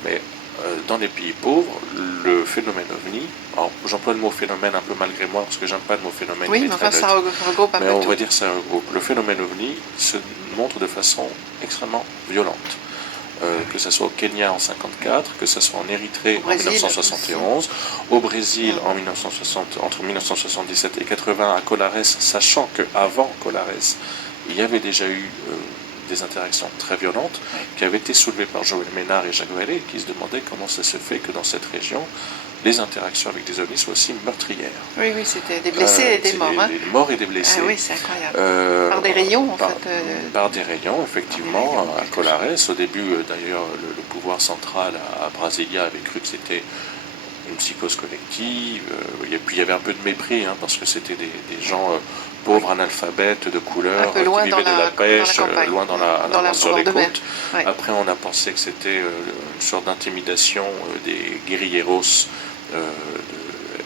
Mais dans les pays pauvres, le phénomène ovni, alors j'emploie le mot phénomène un peu malgré moi, parce que j'aime pas le mot phénomène. Oui, mais enfin ça regroupe un peu mais on tout. va dire ça regroupe. Le phénomène ovni se montre de façon extrêmement violente. Que ce soit au Kenya en 1954, que ce soit en Érythrée en 1971, au Brésil entre 1977 et 80 à Colares, sachant qu'avant Colares, il y avait déjà eu des interactions très violentes qui avaient été soulevées par Joël Ménard et Jacques Vallée, qui se demandaient comment ça se fait que dans cette région, les interactions avec des ovnis soient aussi meurtrières. Oui, c'était des blessés et des morts. Des morts et des blessés. Ah oui, c'est incroyable. Par des rayons, en fait. Par des rayons, effectivement, à Colares. Au début, d'ailleurs, le pouvoir central à Brasilia avait cru que c'était une psychose collective. Et puis il y avait un peu de mépris, parce que c'était des gens pauvres, analphabètes, de couleur, qui vivaient de la pêche, loin sur les côtes. Ouais. Après, on a pensé que c'était une sorte d'intimidation des guérilleros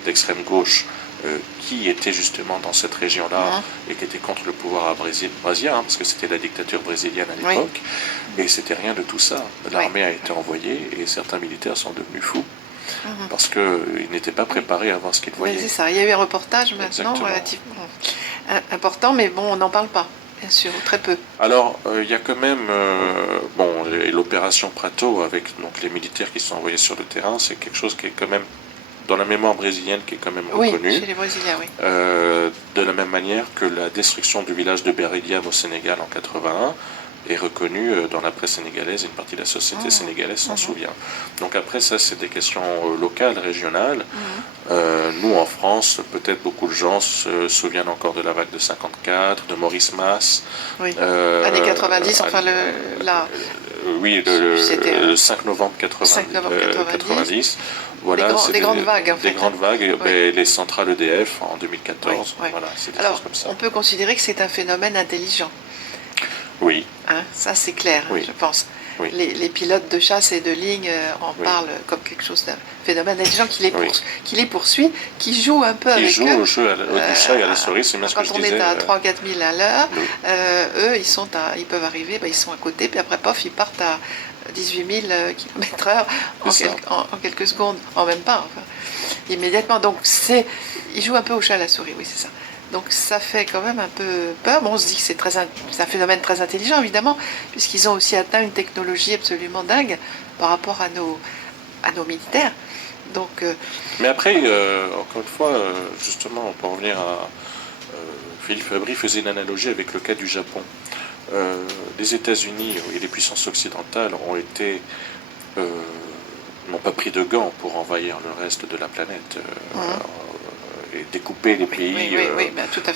d'extrême gauche qui étaient justement dans cette région-là et qui étaient contre le pouvoir brésilien, parce que c'était la dictature brésilienne à l'époque. Et c'était rien de tout ça. L'armée a été envoyée et certains militaires sont devenus fous. Parce qu'ils n'étaient pas préparés à voir ce qu'ils voyaient. Oui, c'est ça. Il y a eu un reportage maintenant relativement important, mais bon, on n'en parle pas, bien sûr, très peu. Alors, il y a quand même l'opération Prato, avec donc, les militaires qui sont envoyés sur le terrain, c'est quelque chose qui est quand même dans la mémoire brésilienne, qui est quand même reconnu. Oui, chez les Brésiliens, oui. De la même manière que la destruction du village de Bereliam au Sénégal en 81 est reconnue dans la presse sénégalaise, une partie de la société sénégalaise s'en souvient. Donc après, ça, c'est des questions locales, régionales. Nous, en France, peut-être beaucoup de gens se souviennent encore de la vague de 54, de Maurice Mas. Oui, années 90, enfin, oui, le 5 novembre 90. Voilà, des grandes vagues, en fait. Des grandes vagues, les centrales EDF en 2014. Voilà, c'est des choses comme ça. On peut considérer que c'est un phénomène intelligent. Oui. Ça, c'est clair, je pense. Oui. Les pilotes de chasse et de ligne en parlent comme quelque chose d'un phénomène intelligent qui les poursuit, qui joue un peu avec eux. Qui joue au jeu du chat et à la souris, c'est bien ce que je disais. Quand on est à 3-4 000 à l'heure, eux, ils peuvent arriver, ils sont à côté, puis après, pof, ils partent à 18 000 km/h en quelques secondes, en même pas, enfin, immédiatement. Donc, ils jouent un peu au chat à la souris, oui, c'est ça. Donc ça fait quand même un peu peur. Bon, on se dit que c'est un phénomène très intelligent, évidemment, puisqu'ils ont aussi atteint une technologie absolument dingue par rapport à nos militaires. Donc, mais après, encore une fois, justement, pour revenir à... Philippe Fabry faisait une analogie avec le cas du Japon. Les États-Unis et les puissances occidentales n'ont pas pris de gants pour envahir le reste de la planète. Et découper les pays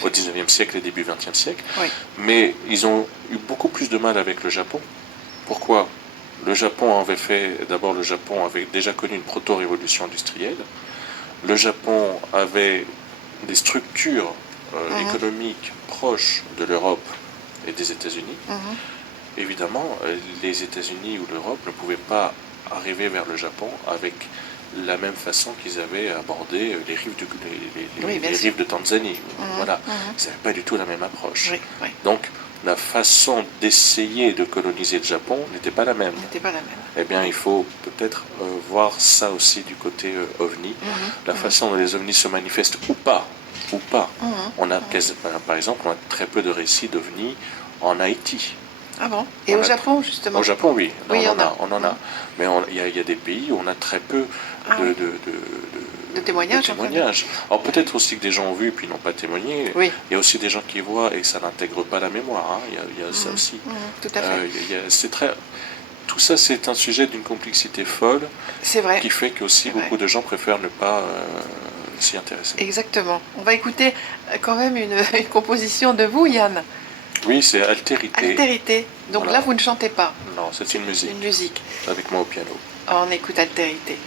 au 19e siècle et début 20e siècle. Mais ils ont eu beaucoup plus de mal avec le Japon. Pourquoi ? Le Japon avait déjà connu une proto-révolution industrielle. Le Japon avait des structures économiques proches de l'Europe et des États-Unis. Évidemment, les États-Unis ou l'Europe ne pouvaient pas arriver vers le Japon avec la même façon qu'ils avaient abordé les rives de Tanzanie. Voilà, ils n'avaient pas du tout la même approche. Donc, la façon d'essayer de coloniser le Japon n'était pas la même. Eh bien, il faut peut-être voir ça aussi du côté ovni, la façon dont les ovnis se manifestent ou pas. On a, par exemple, on a très peu de récits d'ovnis en Haïti. Ah bon ? Et au Japon, justement ? Au Japon, oui. Oui, on en a. Mais il y a des pays où on a très peu de témoignages. Alors peut-être aussi que des gens ont vu et puis n'ont pas témoigné. Oui. Il y a aussi des gens qui voient et ça n'intègre pas la mémoire. Il y a ça aussi. Tout à fait. Tout ça, c'est un sujet d'une complexité folle. C'est vrai. Qui fait que aussi beaucoup de gens préfèrent ne pas s'y intéresser. Exactement. On va écouter quand même une composition de vous, Yann. Oui, c'est Altérité. Altérité. Donc là, vous ne chantez pas. Non, c'est une musique. Une musique. Avec moi au piano. On écoute Altérité.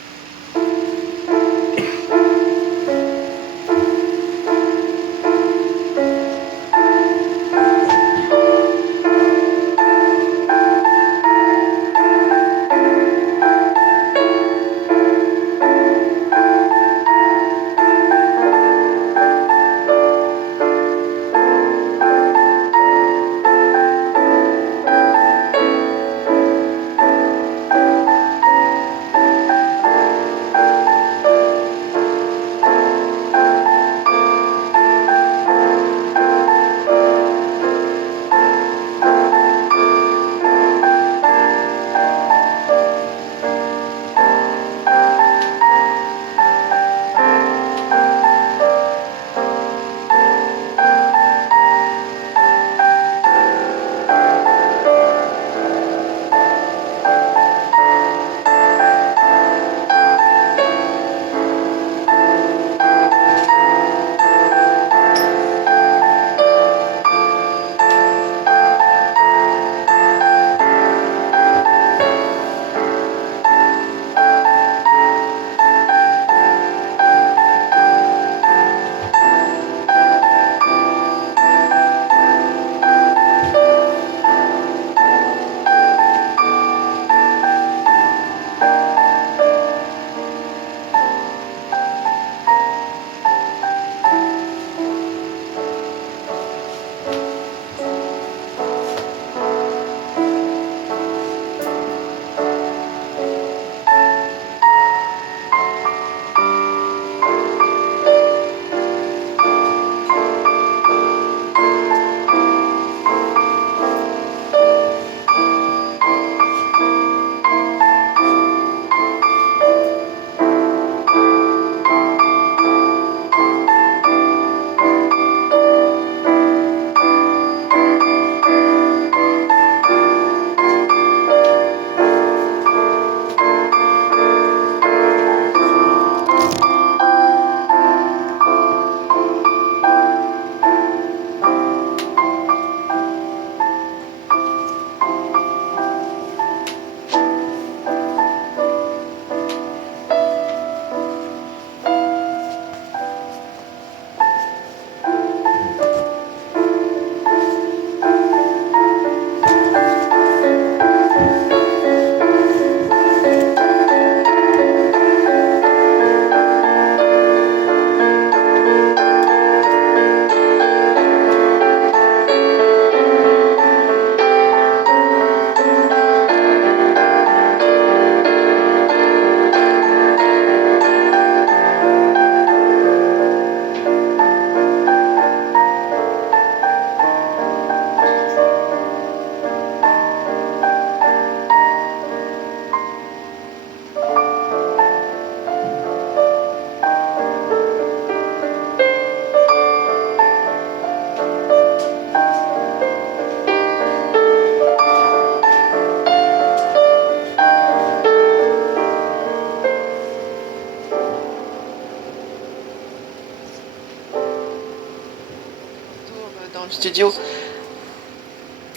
dans le studio.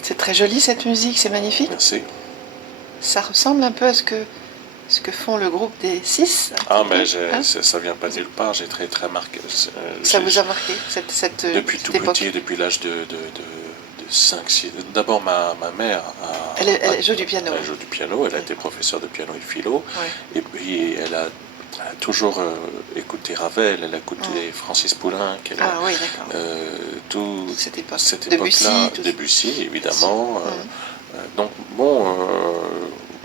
C'est très joli cette musique, c'est magnifique. Merci. Ça ressemble un peu à ce que font le groupe des 6. Ah, mais ça vient pas de nulle part, j'ai très marqué. Ça vous a marqué, cette depuis tout époque. petit, depuis l'âge de 5, 6. D'abord, ma mère elle joue du piano. Elle joue du piano, elle a été professeure de piano et de philo. Ouais. Et puis, elle a toujours écouté Ravel, elle a écouté Francis Poulenc. Ah oui, d'accord. Tout cette époque-là, Debussy, évidemment. Donc, bon,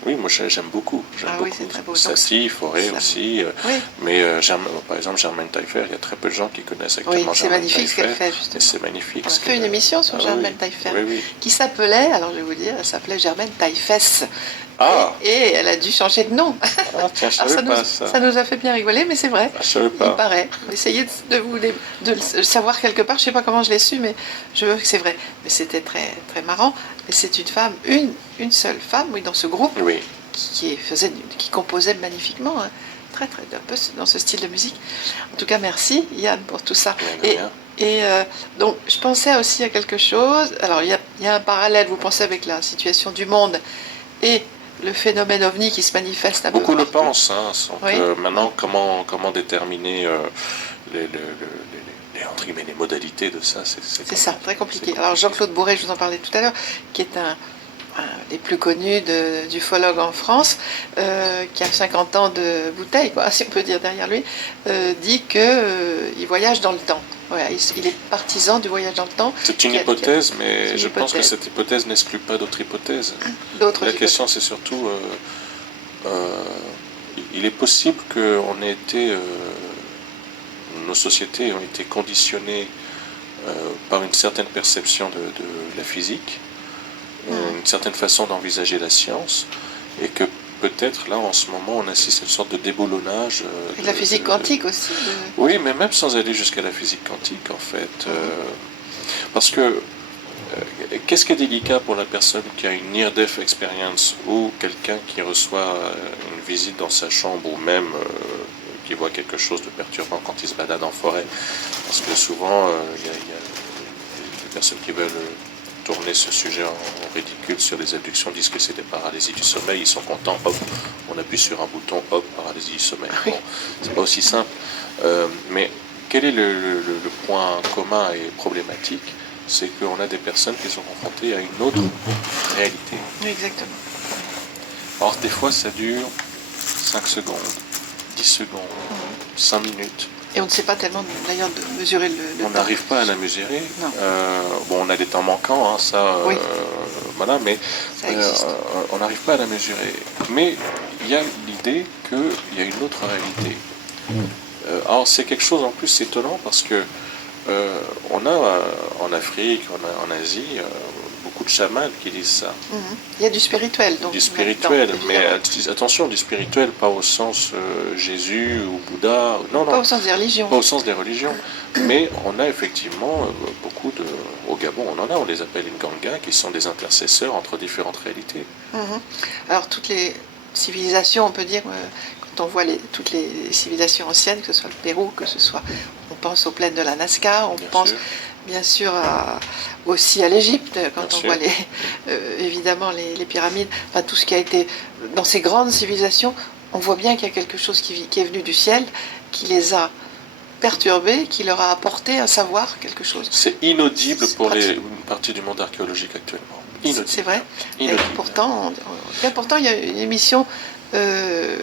oui, moi j'aime beaucoup. Oui, c'est très beau. Satie, Fauré aussi. Oui. Mais par exemple, Germaine Taillefer, il y a très peu de gens qui connaissent actuellement Germaine Taillefer. C'est magnifique ce qu'elle fait, justement. C'est magnifique. On a fait une émission sur Germaine Taillefer qui s'appelait, alors je vais vous dire, elle s'appelait Germaine Taillefesse. Ah. Et elle a dû changer de nom. Ah, tiens, je savais pas ça. Ça nous a fait bien rigoler, mais c'est vrai. Je savais pas. Il paraît. Essayez de le savoir quelque part. Je ne sais pas comment je l'ai su, mais je veux que c'est vrai. Mais c'était très, très marrant. Et c'est une femme, une seule femme, oui, dans ce groupe, qui composait magnifiquement, hein, très, très, un peu dans ce style de musique. En tout cas, merci Yann pour tout ça. Donc, je pensais aussi à quelque chose. Alors, il y a un parallèle, vous pensez, avec la situation du monde et le phénomène OVNI qui se manifeste un peu Beaucoup partout. le pensent. Hein, maintenant, comment déterminer entre guillemets, les modalités de ça, c'est ça, très compliqué. Alors Jean-Claude Bourret, je vous en parlais tout à l'heure, qui est un des plus connus d'ufologues en France, qui a 50 ans de bouteille, quoi, si on peut dire, derrière lui, dit qu'il voyage dans le temps. Voilà, il est partisan du voyage dans le temps. C'est une hypothèse, mais je pense que cette hypothèse n'exclut pas d'autres hypothèses. La question, c'est surtout, il est possible qu'on ait été, nos sociétés ont été conditionnées par une certaine perception de la physique, une certaine façon d'envisager la science, et que peut-être là en ce moment on assiste à une sorte de déboulonnage. Et de la physique quantique aussi. Oui, mais même sans aller jusqu'à la physique quantique en fait. Parce que qu'est-ce qui est délicat pour la personne qui a une near-death experience ou quelqu'un qui reçoit une visite dans sa chambre ou même qui voit quelque chose de perturbant quand il se balade en forêt? Parce que souvent il y a des personnes qui veulent tourner ce sujet en ridicule sur les abductions, disent que c'est des paralysies du sommeil, ils sont contents, hop, on appuie sur un bouton, hop, paralysie du sommeil. Bon, c'est pas aussi simple. Mais quel est le point commun et problématique? C'est qu'on a des personnes qui sont confrontées à une autre réalité. Oui, exactement. Alors des fois ça dure 5 secondes, 10 secondes, 5 minutes. Et on ne sait pas tellement d'ailleurs de mesurer le temps. On n'arrive pas à la mesurer. Non. Bon, on a des temps manquants, hein, ça, oui. Voilà, mais on n'arrive pas à la mesurer. Mais il y a l'idée qu'il y a une autre réalité. Alors c'est quelque chose en plus étonnant parce que on a en Afrique, en Asie, beaucoup de chamans qui disent ça. Il y a du spirituel. Donc, du spirituel, mais attention, du spirituel, pas au sens Jésus ou Bouddha. Non, pas au sens des religions. Pas au sens des religions. Mais on a effectivement beaucoup de... Au Gabon, on les appelle Nganga, qui sont des intercesseurs entre différentes réalités. Alors toutes les civilisations, on peut dire, quand on voit toutes les civilisations anciennes, que ce soit le Pérou, que ce soit... On pense aux plaines de la Nazca, on pense... Bien sûr, aussi à l'Égypte, quand on voit évidemment les pyramides, enfin tout ce qui a été dans ces grandes civilisations, on voit bien qu'il y a quelque chose qui est venu du ciel, qui les a perturbés, qui leur a apporté un savoir, quelque chose. C'est inaudible pour une partie du monde archéologique actuellement. Inaudible. C'est vrai. Et pourtant, il y a une émission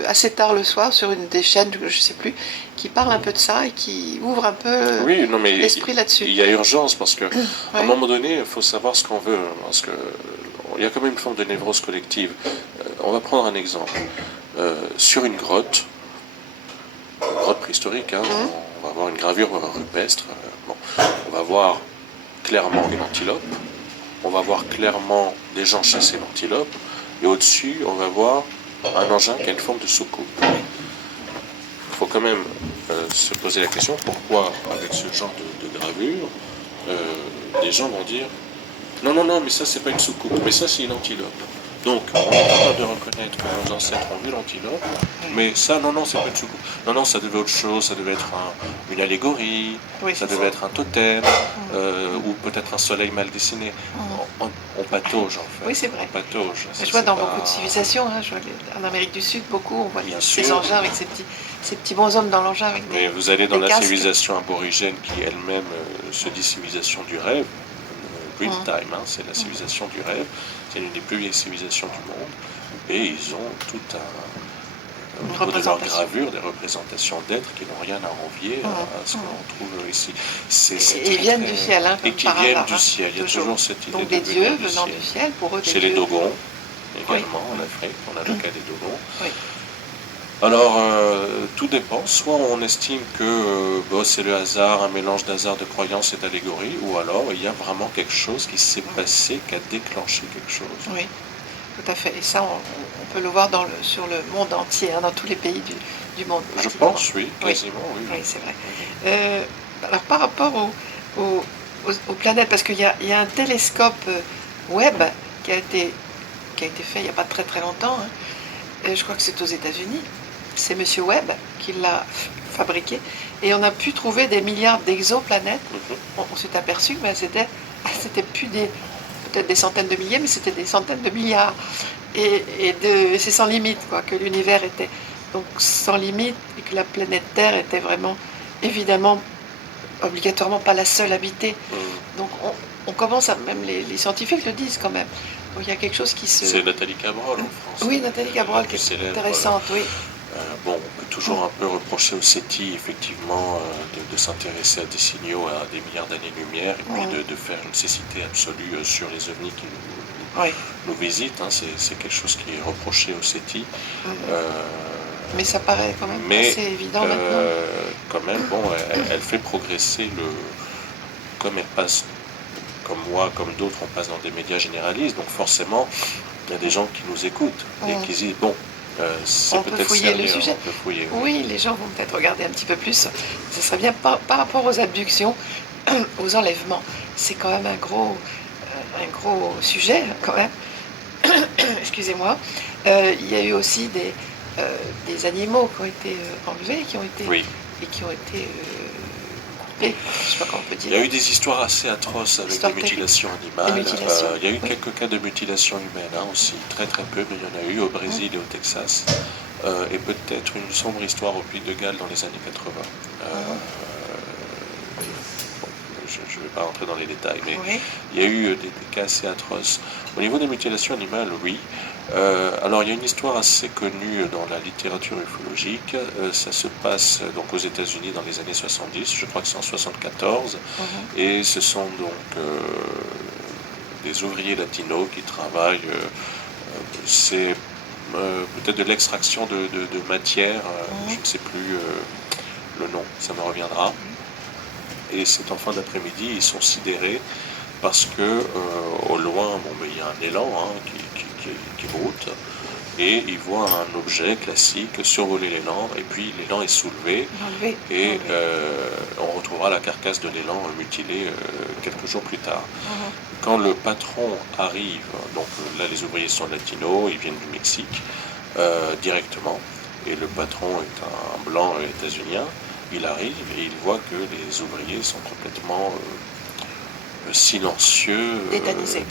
assez tard le soir sur une des chaînes, je ne sais plus, qui parle un peu de ça et qui ouvre un peu l'esprit là-dessus. Il y a urgence parce qu'à un moment donné, il faut savoir ce qu'on veut. Parce que il y a quand même une forme de névrose collective. On va prendre un exemple. Sur une grotte préhistorique, hein, on va voir une gravure rupestre. On va voir clairement une antilope. On va voir clairement des gens chasser l'antilope. Et au-dessus, on va voir un engin qui a une forme de soucoupe. Il faut quand même se poser la question pourquoi, avec ce genre de gravure, des gens vont dire non, mais ça c'est pas une soucoupe, mais ça c'est une antilope. Donc, on est capable de reconnaître que nos ancêtres ont vu l'antilope, mais ça, non, c'est pas une soucoupe. Non, ça devait être autre chose, ça devait être une allégorie, Oui, ça c'est devait ça. être un totem, ou peut-être un soleil mal dessiné. On patauge, en fait. Oui, c'est vrai. On patauge. Je vois dans beaucoup de civilisations, hein, en Amérique du Sud, beaucoup, on voit Bien ces sûr. engins avec ces petits bonshommes dans l'engin avec Mais des vous allez dans la casques. civilisation aborigène qui elle-même se dit civilisation du rêve, Dreamtime, hein, c'est la civilisation du rêve, c'est l'une des plus vieilles civilisations du monde, et ils ont tout au niveau de leur gravure, des représentations d'êtres qui n'ont rien à envier à ce que l'on trouve ici. Et ils viennent du ciel, hein, et comme qui par viennent hasard, du ciel. Il y a toujours cette idée donc de des dieux venir venant du ciel, pour eux des Chez dieux. les Dogons, également, en Afrique, on a le cas des Dogons. Oui. Alors, tout dépend. Soit on estime que c'est le hasard, un mélange d'hasard, de croyance et d'allégorie, ou alors il y a vraiment quelque chose qui s'est passé, qui a déclenché quelque chose. Oui, tout à fait. Et ça, on peut le voir sur le monde entier, hein, dans tous les pays du monde. Je pense, oui, quasiment, oui. Oui, c'est vrai. Alors, par rapport aux planètes, parce qu'il y a un télescope Webb qui a été fait il n'y a pas très très longtemps, hein. Je crois que c'est aux États-Unis. C'est Monsieur Webb qui l'a fabriqué. Et on a pu trouver des milliards d'exoplanètes. On s'est aperçu que c'était plus peut-être des centaines de milliers, mais c'était des centaines de milliards. Et c'est sans limite, quoi, que l'univers était donc sans limite et que la planète Terre était vraiment, évidemment, obligatoirement pas la seule habitée. Donc on commence même les scientifiques le disent quand même. Donc il y a quelque chose qui se... C'est Nathalie Cabrol en France. Oui, Nathalie Cabrol qui est célèbre, intéressante, oui. On peut toujours un peu reprocher au SETI, effectivement, de s'intéresser à des signaux à des milliards d'années-lumière et puis de faire une cécité absolue sur les ovnis qui nous visitent. Hein. C'est quelque chose qui est reproché au SETI. Mais ça paraît quand même assez évident maintenant. Quand même, elle fait progresser comme elle passe, comme moi, comme d'autres, on passe dans des médias généralistes, donc forcément, il y a des gens qui nous écoutent et qui disent, c'est peut-être fouiller le sujet. On peut fouiller. Oui, les gens vont peut-être regarder un petit peu plus. Ce serait bien par rapport aux abductions, aux enlèvements. C'est quand même un gros sujet, quand même. Excusez-moi. Il y a eu aussi des animaux qui ont été enlevés, qui ont été coupés. Je ne sais pas comment on peut dire. Il y a eu des histoires assez atroces avec des mutilations animales. Il y a eu quelques cas de mutilation humaine aussi, très très peu, mais il y en a eu au Brésil et au Texas. Et peut-être une sombre histoire au Pays de Galles dans les années 80. Je ne vais pas rentrer dans les détails, mais il y a eu des cas assez atroces. Au niveau des mutilations animales, oui. Alors il y a une histoire assez connue dans la littérature ufologique. Ça se passe donc aux États-Unis dans les années 70, je crois que c'est en 74, et ce sont donc des ouvriers latinos qui travaillent. C'est peut-être de l'extraction de matière, je ne sais plus le nom, ça me reviendra. Et c'est en fin d'après-midi, ils sont sidérés parce que au loin, il y a un élan qui broute, et ils voient un objet classique survoler l'élan, et puis l'élan est soulevé, et on retrouvera la carcasse de l'élan mutilée quelques jours plus tard. Quand le patron arrive, donc là les ouvriers sont latinos, ils viennent du Mexique directement, et le patron est un blanc états-unien. Il arrive et il voit que les ouvriers sont complètement silencieux,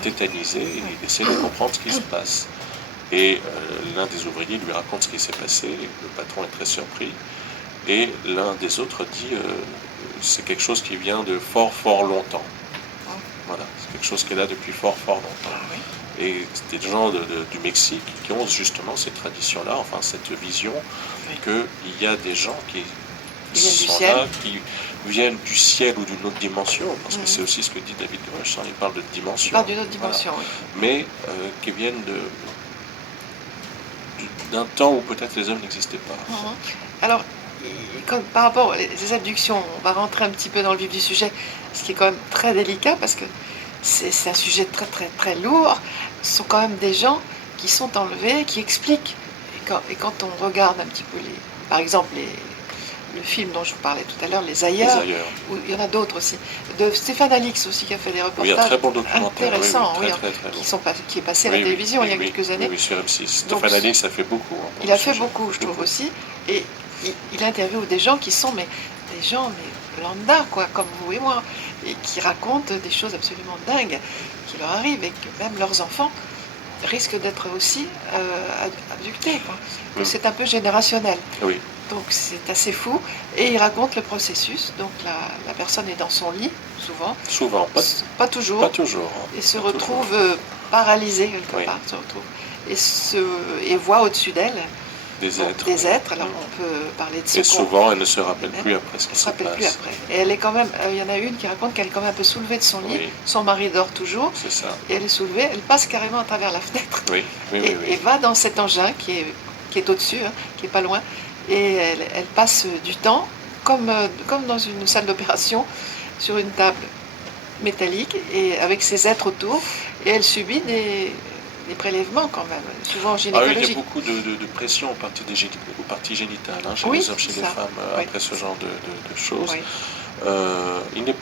tétanisés, et il essaie de comprendre ce qui se passe. Et l'un des ouvriers lui raconte ce qui s'est passé, et le patron est très surpris, et l'un des autres dit c'est quelque chose qui vient de fort fort longtemps. Voilà, c'est quelque chose qui est là depuis fort fort longtemps. Et c'est des gens du Mexique qui ont justement cette tradition-là, enfin cette vision qu'il y a des gens qui viennent du ciel ou d'une autre dimension, parce que c'est aussi ce que dit David Grush, il parle de dimension. Il parle d'une autre dimension, oui. Mais qui viennent d'un temps où peut-être les hommes n'existaient pas. Alors, par rapport aux abductions, on va rentrer un petit peu dans le vif du sujet, ce qui est quand même très délicat, parce que c'est un sujet très très très lourd. Ce sont quand même des gens qui sont enlevés, qui expliquent. Et quand on regarde un petit peu, par exemple, le film dont je vous parlais tout à l'heure, Les Les Ailleurs, ailleurs. où il y en a d'autres aussi, de Stéphane Alix aussi, qui a fait des Oui, un reportages très bon documentaire. Oui, intéressants, oui, oui, très très bon. qui est passé à Oui, la oui, télévision il y a oui, quelques oui, années. oui, sur M6. Donc, Stéphane Alix, ça fait beaucoup. Hein, pour il le a fait sujet. beaucoup, je trouve Beaucoup. aussi, et il interviewe des gens qui sont des gens mais lambda, quoi, comme vous et moi, et qui racontent des choses absolument dingues qui leur arrivent, et que même leurs enfants risquent d'être aussi abductés, quoi. Donc Mm. c'est un peu générationnel. Oui, Donc c'est assez fou, et il raconte le processus. Donc la personne est dans son lit, souvent, souvent, pas toujours, pas toujours. Hein, et se pas retrouve toujours. paralysée quelque Oui. part, se retrouve, et voit au-dessus d'elle Des êtres. des oui. êtres. Alors Mm. on peut parler de Et second. souvent, elle ne se rappelle Elle plus après ce ne qui se se rappelle plus passe. après. Et elle est quand même, il y en a une qui raconte qu'elle est quand même un peu soulevée de son lit. Oui. Son mari dort toujours, C'est ça. et elle est soulevée, elle passe carrément à travers la fenêtre, Oui, oui, et, oui, oui. et va dans cet engin qui est au-dessus, hein, qui est pas loin, et elle passe du temps comme dans une salle d'opération, sur une table métallique, et avec ses êtres autour, et elle subit des prélèvements quand même, souvent Ah oui, il y a gynécologiques. beaucoup de pression aux parties génitales, hein, chez Oui, les hommes, chez c'est les ça. femmes, Oui. après ce genre de choses. Oui. Il n'est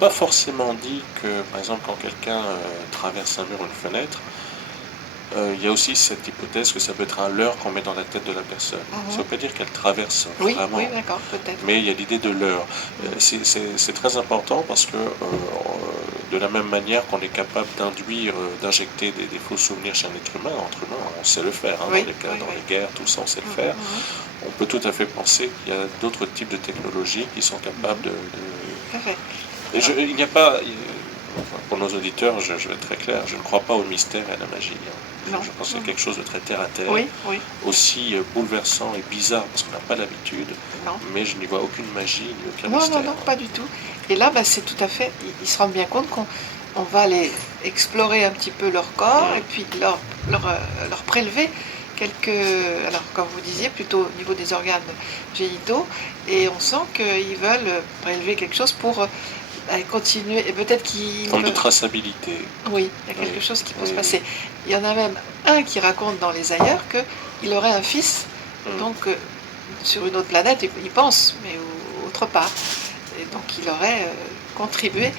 pas forcément dit que, par exemple, quand quelqu'un traverse un mur ou une fenêtre, il y a aussi cette hypothèse que ça peut être un leurre qu'on met dans la tête de la personne. Ça ne veut pas dire qu'elle traverse Oui, vraiment, oui, d'accord, peut-être. mais il y a l'idée de leurre. C'est très important parce que de la même manière qu'on est capable d'induire, d'injecter des faux souvenirs chez un être humain, entre humains, on sait le faire, hein, Oui, dans oui, les guerres, tout ça, on sait le faire. On peut tout à fait penser qu'il y a d'autres types de technologies qui sont capables Tout à fait. Et il n'y a pas, pour nos auditeurs, je vais être très clair, je ne crois pas au mystère et à la magie. Hein. Non. Je pense qu'il y a quelque chose de très terre à terre, Oui, oui, aussi bouleversant et bizarre parce qu'on n'a pas l'habitude, non. mais je n'y vois aucune magie ni aucun Non, mystère. non, non, pas du tout. Et là, c'est tout à fait, ils se rendent bien compte qu'on va aller explorer un petit peu leur corps, et puis leur prélever quelques, alors comme vous disiez, plutôt au niveau des organes génitaux, et on sent qu'ils veulent prélever quelque chose pour continuer, et peut-être qu'ils Forme de veulent... traçabilité. Oui, il y a quelque Oui, chose qui peut oui, se oui. passer. Il y en a même un qui raconte dans Les Ailleurs qu'il aurait un fils, donc sur une autre planète, il pense, mais autre part. Et donc il aurait contribué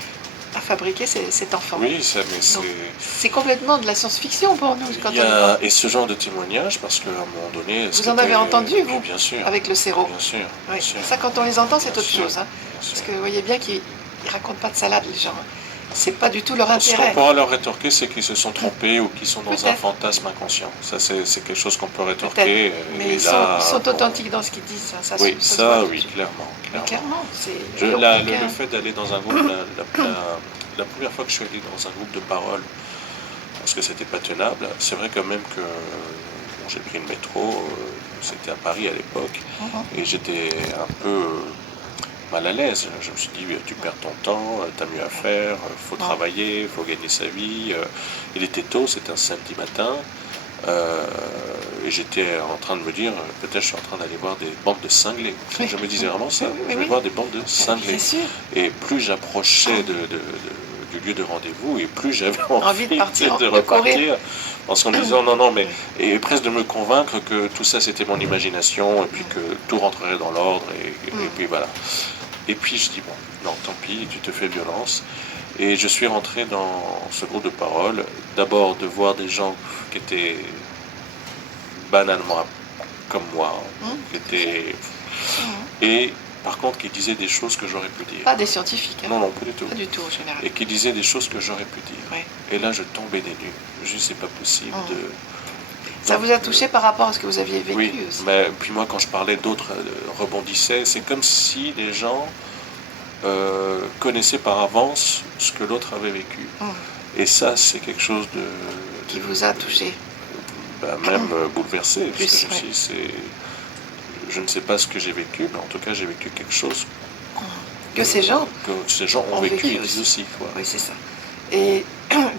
à fabriquer cet enfant. Oui, mais Donc c'est... c'est complètement de la science-fiction pour nous quand Il y on y a, pense. et ce genre de témoignage, parce qu'à un moment donné... Vous en avez entendu, vous, Bien sûr. avec le sérot? Bien sûr. Oui. Bien sûr. Ça, quand on les entend, c'est Bien autre sûr, chose. Hein. bien sûr. Parce que vous voyez bien qu'ils ne racontent pas de salade, les gens. C'est pas du tout leur Ce qu'on intérêt. pourra leur rétorquer, c'est qu'ils se sont trompés ou qu'ils sont dans un Peut-être. fantasme inconscient. Ça, c'est quelque chose qu'on peut Peut-être. rétorquer. Mais Et ils là, sont bon, authentiques dans ce qu'ils disent. Ça oui, se ça, voit tout de oui, suite. clairement. Mais clairement, Je- il y a la- aucun... le fait d'aller dans un groupe, la première fois que je suis allé dans un groupe de parole, parce que c'était pas tenable, c'est vrai quand même que bon, j'ai pris le métro, c'était à Paris à l'époque, et j'étais un peu mal à l'aise. Je me suis dit, tu perds ton temps, t'as mieux à faire, faut travailler, faut gagner sa vie. Il était tôt, c'était un samedi matin, et j'étais en train de me dire, peut-être je suis en train d'aller voir des bandes de cinglés. Oui. Je me disais vraiment ça, Oui, je vais oui. voir des bandes de cinglés. Bien sûr. Et plus j'approchais du lieu de rendez-vous, et plus j'avais Envie de partir, de de courir. repartir, parce qu'en me disant non, non, mais, et presque de me convaincre que tout ça c'était mon imagination, et puis que tout rentrerait dans l'ordre, et puis voilà. Et puis je dis bon, non, tant pis, tu te fais violence. Et je suis rentré dans ce groupe de parole, d'abord de voir des gens qui étaient banalement comme moi, qui étaient... Et par contre qui disaient des choses que j'aurais pu dire. Pas des scientifiques. Hein. Non, non, pas du tout. Pas du tout, en général. Et qui disaient des choses que j'aurais pu dire. Oui. Et là, je tombais des nues. Je dis, c'est pas possible de... Ça vous a touché par rapport à ce que vous aviez vécu Oui, aussi? mais puis moi, quand je parlais, d'autres rebondissaient. C'est comme si les gens connaissaient par avance ce que l'autre avait vécu. Et ça, c'est quelque chose Qui vous a touché? Même bouleversé. Plus, Parce que je me suis dit, je ne sais pas ce que j'ai vécu, mais en tout cas, j'ai vécu quelque chose Que ces gens ont vécu, ils disent aussi. Quoi. Oui, c'est ça. Et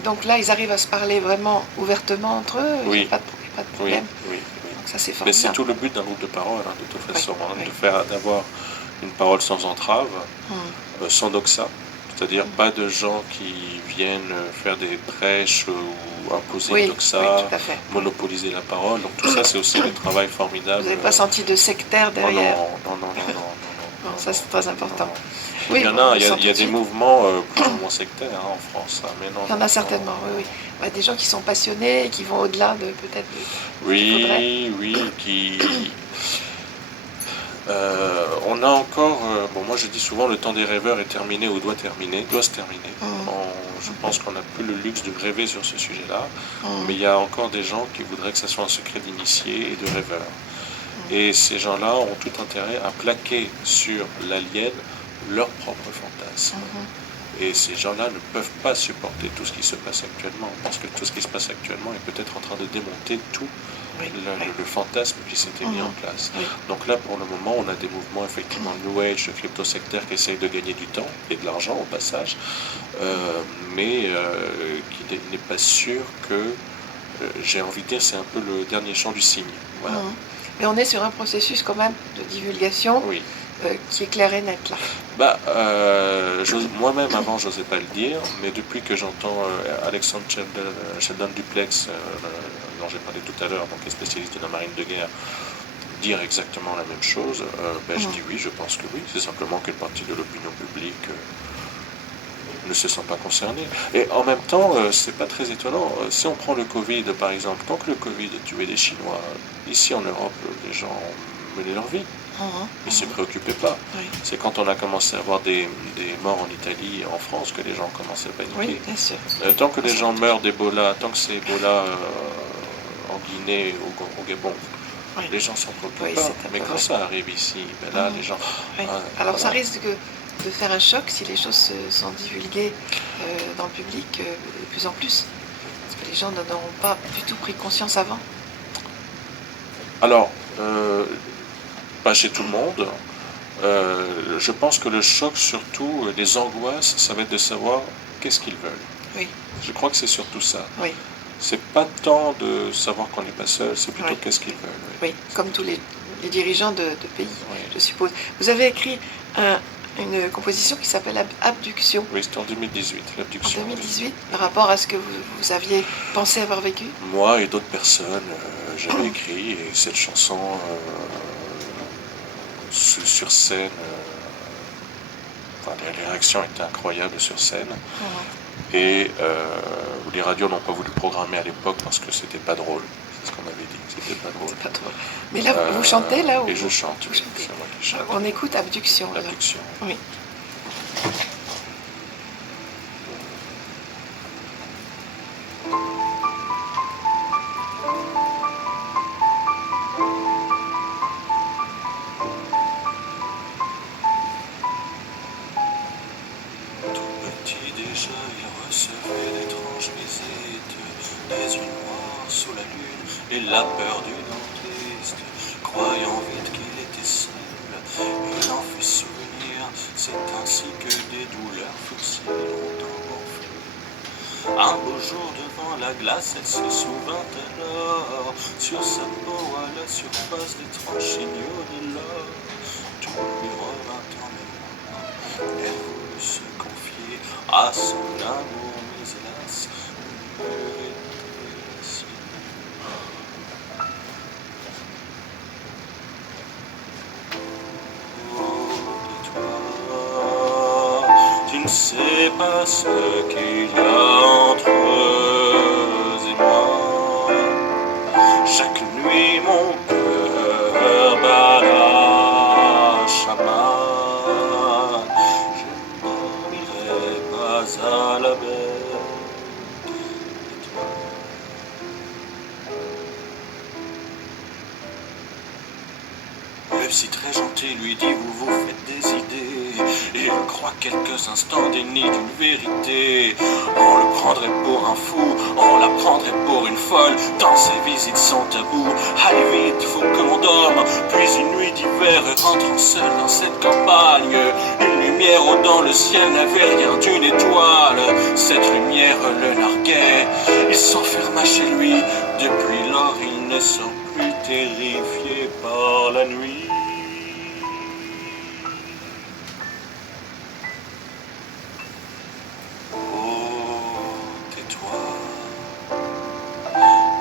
donc là, ils arrivent à se parler vraiment ouvertement entre eux, il n'y a pas de Oui, problème. oui. Donc ça, c'est Mais c'est formidable. tout le but d'un groupe de parole, hein, de toute façon, Oui. d'avoir une parole sans entrave, sans doxa, c'est-à-dire pas de gens qui viennent faire des prêches ou imposer une doxa, tout à fait. monopoliser la parole. Donc tout ça, c'est aussi le travail formidable. Vous n'avez pas senti de sectaire derrière? Non, non, non, non, non, ça c'est très important. non. Oui, Il y en on a, le il y a, sent il tout y a de des suite. mouvements plus ou moins sectaires en France, hein, mais non, Il y en non, a non. certainement, oui, oui. Bah, des gens qui sont passionnés et qui vont au-delà de peut-être de ce qu'il faudrait. Oui, oui, on a encore, bon moi je dis souvent le temps des rêveurs est terminé ou doit se terminer. Mhm. Je pense qu'on n'a plus le luxe de rêver sur ce sujet-là, mais Mhm. il y a encore des gens qui voudraient que ça soit un secret d'initié et de rêveur. Et ces gens-là ont tout intérêt à plaquer sur l'alien leur propre fantasme. Mhm. Et ces gens-là ne peuvent pas supporter tout ce qui se passe actuellement, parce que tout ce qui se passe actuellement est peut-être en train de démonter tout Oui, oui. le fantasme qui s'était mis en Mhm. place. Oui. Donc là, pour le moment, on a des mouvements effectivement New Age, crypto-sectaires qui essayent de gagner du temps et de l'argent au passage, mais qui n'est pas sûr que, j'ai envie de dire, c'est un peu le dernier chant du cygne. Voilà. Mhm. Mais on est sur un processus quand même de divulgation Oui. qui est clair et net là. Bah, moi-même avant, j'osais pas le dire, mais depuis que j'entends Alexandre Sheldon Duplex, dont j'ai parlé tout à l'heure, donc qui est spécialiste de la marine de guerre, dire exactement la même chose, je dis oui, je pense que oui. C'est simplement qu'une partie de l'opinion publique ne se sent pas concernée. Et en même temps, c'est pas très étonnant. Si on prend le Covid, par exemple, tant que le Covid tuait les Chinois, ici en Europe, les gens menaient leur vie. Mhm. Ils ne se préoccupaient pas. Oui. C'est quand on a commencé à avoir des morts en Italie et en France que les gens ont commencé à paniquer. Oui, bien sûr. Tant que les gens meurent d'Ebola, tant que c'est Ebola en Guinée, au Gabon, Oui. les gens s'en préoccupent Oui, pas. c'est un Mais peu quand vrai. ça arrive ici, ben là, les gens... Oui. Alors ça risque de faire un choc si les choses sont divulguées dans le public de plus en plus. Parce que les gens n'en auront pas du tout pris conscience avant. Alors, pas chez tout le monde. Je pense que le choc, surtout, les angoisses, ça va être de savoir qu'est-ce qu'ils veulent. Oui, Je crois que c'est surtout ça. oui, C'est pas tant de savoir qu'on n'est pas seul, c'est plutôt Oui. qu'est-ce qu'ils veulent. oui. Comme tous les dirigeants de pays, Oui. je suppose. Vous avez écrit une composition qui s'appelle Abduction. Oui, c'était en 2018, En l'abduction. 2018, par rapport à ce que vous aviez pensé avoir vécu. Moi et d'autres personnes, j'avais écrit, et cette chanson sur scène, enfin, les réactions étaient incroyables sur scène. Et les radios n'ont pas voulu programmer à l'époque parce que c'était pas drôle. C'est ce qu'on m'avait dit, c'était pas drôle. Pas trop. Mais là, vous chantez là ou Et je chante, vous oui, chantez. c'est moi qui chante. On écoute Abduction. alors. L'abduction. Oui. Tout petit déjà, il recevait d'étranges visites, des yeux noirs sous la lune et la peur du dentiste. Croyant vite qu'il était seul, il en fit souvenir. C'est ainsi que des douleurs fossiles longtemps gonflées. Un beau jour devant la glace, elle se souvint alors. Sur sa peau à la surface d'étranges signaux de l'or. Tout lui revint en mémoire. Elle voulut se confier à son amour, mais hélas, le mur était si toi, tu ne sais pas ce qu'il y a entre eux et moi. Chaque nuit, mon cœur bat la chamade. Je ne dormirai pas à la bête étoile. Le psy très gentil lui dit vous vous faites des idées. Il croit quelques instants déni d'une vérité. On le prendrait pour un fou, on la prendrait pour une folle. Tant ses visites sont tabous. Allez vite, faut que l'on dorme. Puis une nuit d'hiver, rentrant seul dans cette campagne, une lumière dans le ciel n'avait rien d'une étoile. Cette lumière le larguait, il s'enferma chez lui. Depuis lors, il ne sort plus terrifié par la nuit.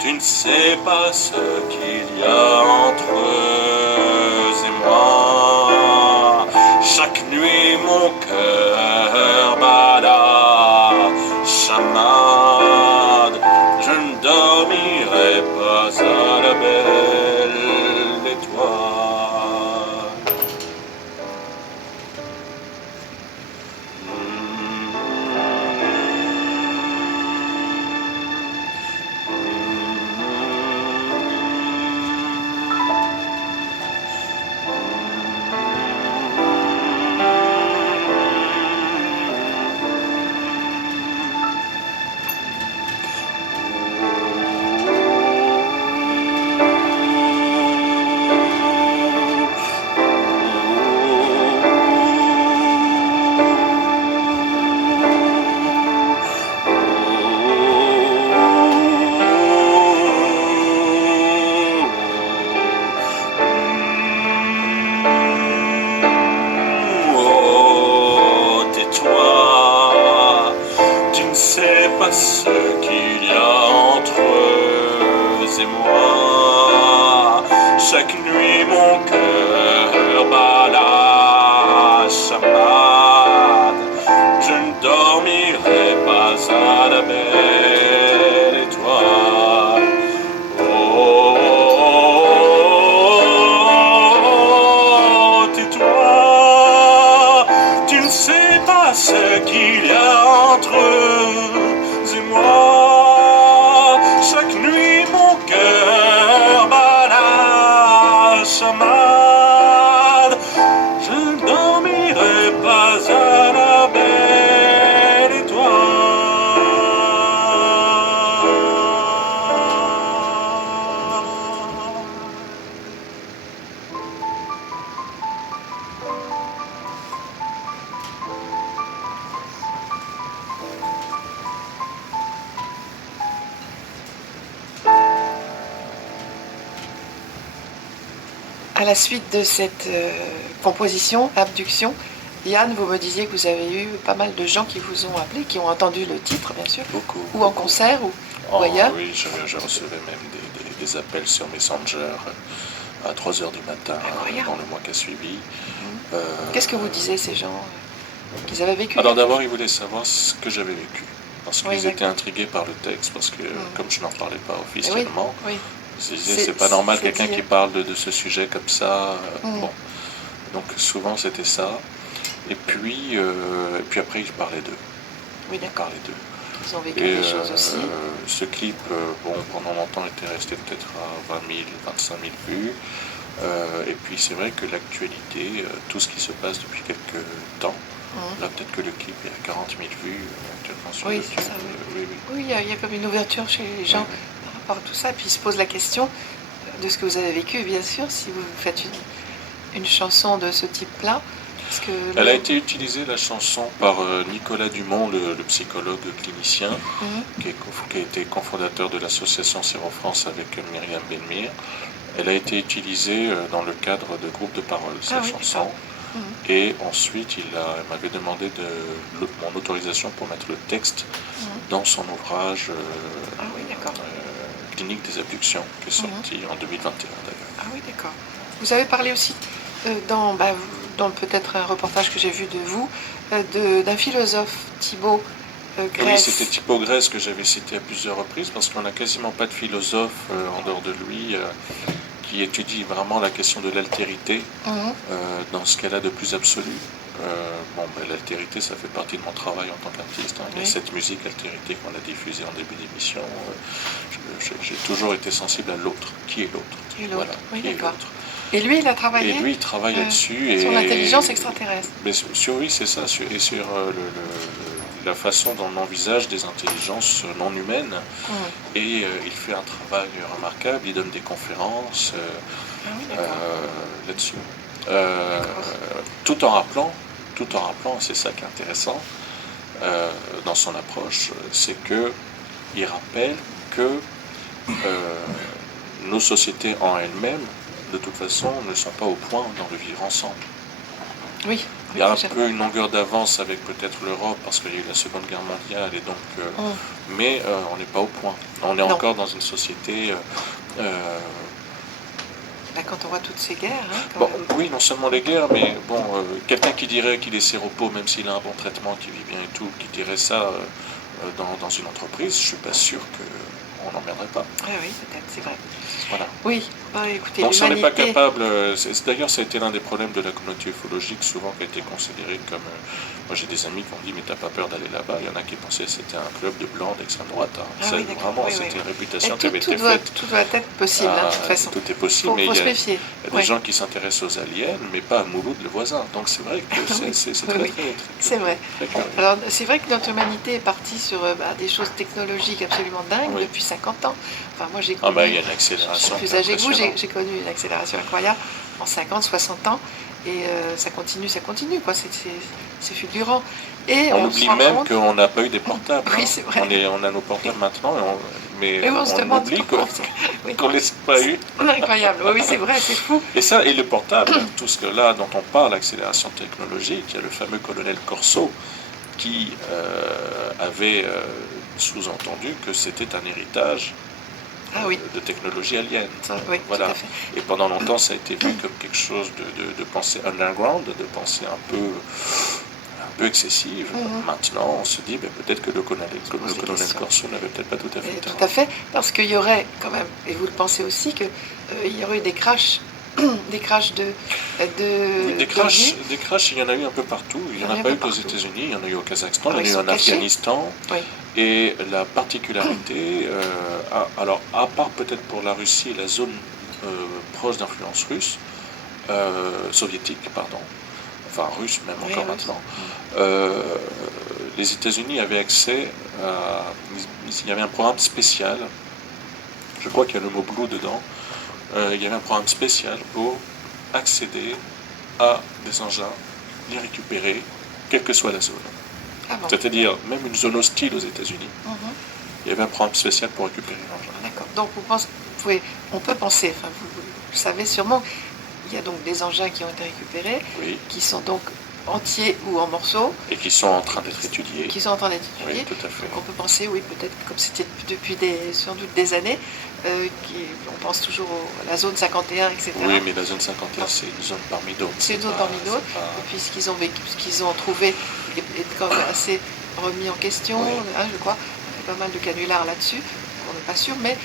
Tu ne sais pas ce qu'il y a entre eux et moi. Chaque nuit mon cœur bat la chamade. Je ne dormirai pas à la belle étoile. Pas ce qu'il y a entre eux et moi. Chaque nuit mon cœur bat la chamade. Je ne dormirai pas à la belle étoile. Oh, tais-toi, tu ne sais pas ce qu'il y a entre eux et moi. Chaque nuit mon cœur bat la chamade. Je ne dormirai pas à la belle étoile. À la suite de cette composition, Abduction, Yann, vous me disiez que vous avez eu pas mal de gens qui vous ont appelé, qui ont entendu le titre, bien sûr, Beaucoup. ou en concert, ou ailleurs. Oui, je recevais même des appels sur Messenger à 3h du matin dans le mois qui a suivi. Qu'est-ce que vous disiez, ces gens qu'ils avaient vécu? Alors d'abord, ils voulaient savoir ce que j'avais vécu. Parce qu'ils Oui, étaient intrigués par le texte, parce que comme je n'en parlais pas officiellement, Oui, oui. ils se disaient c'est pas normal quelqu'un qui parle de ce sujet comme ça. Bon. Donc souvent c'était ça. Et puis après ils parlaient d'eux. Oui, d'accord. Ils ont vécu Et des choses aussi. ce clip, bon, pendant longtemps était resté peut-être à 20 000, 25 000 vues. Et puis c'est vrai que l'actualité, tout ce qui se passe depuis quelques temps, là peut-être que le clip est à 40 000 vues actuellement sur YouTube. C'est ça, oui, il y a comme une ouverture chez les gens par rapport à tout ça. Puis ils se posent la question de ce que vous avez vécu, bien sûr, si vous faites une chanson de ce type-là. Elle a été utilisée, la chanson, par Nicolas Dumont, le psychologue clinicien, qui a été cofondateur de l'association Séro France avec Myriam Benmir. Elle a été utilisée dans le cadre de groupes de parole, cette chanson. Et ensuite, il m'avait demandé mon autorisation pour mettre le texte dans son ouvrage Clinique des abductions, qui est sorti en 2021 d'ailleurs. Ah oui, d'accord. Vous avez parlé aussi dans peut-être un reportage que j'ai vu de vous, d'un philosophe, Thibaut Grèce. Oui, c'était Thibaut Grèce que j'avais cité à plusieurs reprises, parce qu'on n'a quasiment pas de philosophe en dehors de lui qui étudie vraiment la question de l'altérité dans ce qu'elle a de plus absolu. L'altérité, ça fait partie de mon travail en tant qu'artiste. Il y a cette musique altérité qu'on a diffusée en début d'émission. J'ai toujours été sensible à l'autre. Qui est l'autre? Voilà, oui, d'accord. Et lui, il a travaillé. Et lui, il travaille là-dessus. Son intelligence extraterrestre. Oui, c'est ça. Et sur la façon dont on envisage des intelligences non humaines. Et il fait un travail remarquable. Il donne des conférences là-dessus. Tout en rappelant, c'est ça qui est intéressant dans son approche, c'est qu'il rappelle que nos sociétés en elles-mêmes, de toute façon, ne sont pas au point d'en le vivre ensemble. Oui. Il y a un peu une longueur d'avance avec peut-être l'Europe, parce qu'il y a eu la Seconde Guerre mondiale, et donc, mais on n'est pas au point. On est encore dans une société Là, quand on voit toutes ces guerres, hein, quand Bon, même. oui, non seulement les guerres, mais bon, quelqu'un qui dirait qu'il est séropos, même s'il a un bon traitement, qu'il vit bien et tout, qui dirait ça dans une entreprise, je suis pas sûr qu'on n'emmerderait pas. Ah oui, peut-être, c'est vrai. Voilà. Oui, bah, écoutez, Donc si on n'est pas l'humanité... capable, d'ailleurs ça a été l'un des problèmes de la communauté ufologique, souvent qui a été considéré comme... moi j'ai des amis qui ont dit mais t'as pas peur d'aller là-bas, il y en a qui pensaient que c'était un club de blancs d'extrême droite. Hein. Ah Ça, oui, d'accord. vraiment, Oui, c'était oui, une oui. réputation Et qui avait été faite. tout doit être possible, hein, de toute façon. Tout est possible, mais Faut il se y a méfier. des Ouais. gens qui s'intéressent aux aliens, mais pas à Mouloud le voisin. Donc c'est vrai que Oui, c'est oui, très, oui. très, très, C'est vrai. très curieux. Alors, c'est vrai que notre humanité est partie sur des choses technologiques absolument dingues Oui. depuis 50 ans. Enfin, moi, j'ai Ah connu... bah il y a une Je suis accélération plus âgée que vous, impressionnante. j'ai connu une accélération incroyable en 50, 60 ans. Et ça continue, quoi. C'est fulgurant. Et On on se oublie rend même compte... qu'on n'a pas eu des portables. Oui, Hein. c'est vrai. On a nos portables maintenant, mais Et on se on demande oublie comment... Oui. qu'on ne les a pas eu. Incroyable. Oui, c'est vrai, c'est fou. Et ça, et le portable, tout ce que là dont on parle, l'accélération technologique, il y a le fameux colonel Corso qui avait sous-entendu que c'était un héritage Ah oui, de technologie alien. oui, Voilà. tout à fait. Et pendant longtemps, ça a été vu comme quelque chose de pensée underground, de pensée un peu excessive. Maintenant, on se dit peut-être que le colonel Corso n'avait peut-être pas tout à fait Et tort. tout à fait, parce qu'il y aurait quand même, et vous le pensez aussi, qu'il y aurait eu des crashs, des crashs Oui, des crashs, il y en a eu un peu partout. Il n'y en a pas eu qu'aux États-Unis, il y en a eu au Kazakhstan, il y en a eu en Afghanistan. Oui. Et la particularité, alors à part peut-être pour la Russie, la zone proche d'influence russe, soviétique, pardon, enfin russe même encore maintenant, les États-Unis avaient accès à... Il y avait un programme spécial, je crois qu'il y a le mot blue dedans, il y avait un programme spécial pour accéder à des engins, les récupérer, quelle que soit la zone. Ah bon. C'est-à-dire même une zone hostile aux États-Unis. Il y avait un programme spécial pour récupérer l'engin. D'accord. Donc on peut penser, enfin vous le savez sûrement, il y a donc des engins qui ont été récupérés, Oui. qui sont donc entiers ou en morceaux. Et qui sont en train d'être étudiés. Qui sont en train d'être étudiés. Oui, tout à fait. Donc on peut penser, oui, peut-être comme c'était depuis sans doute des années, on pense toujours à la zone 51, etc. Oui, mais la zone 51, c'est une zone parmi d'autres. C'est une zone parmi d'autres. Et puis ce qu'ils ont trouvé est quand même assez remis en question, Oui. Hein, je crois. Il y a pas mal de canulars là-dessus, on n'est pas sûr, mais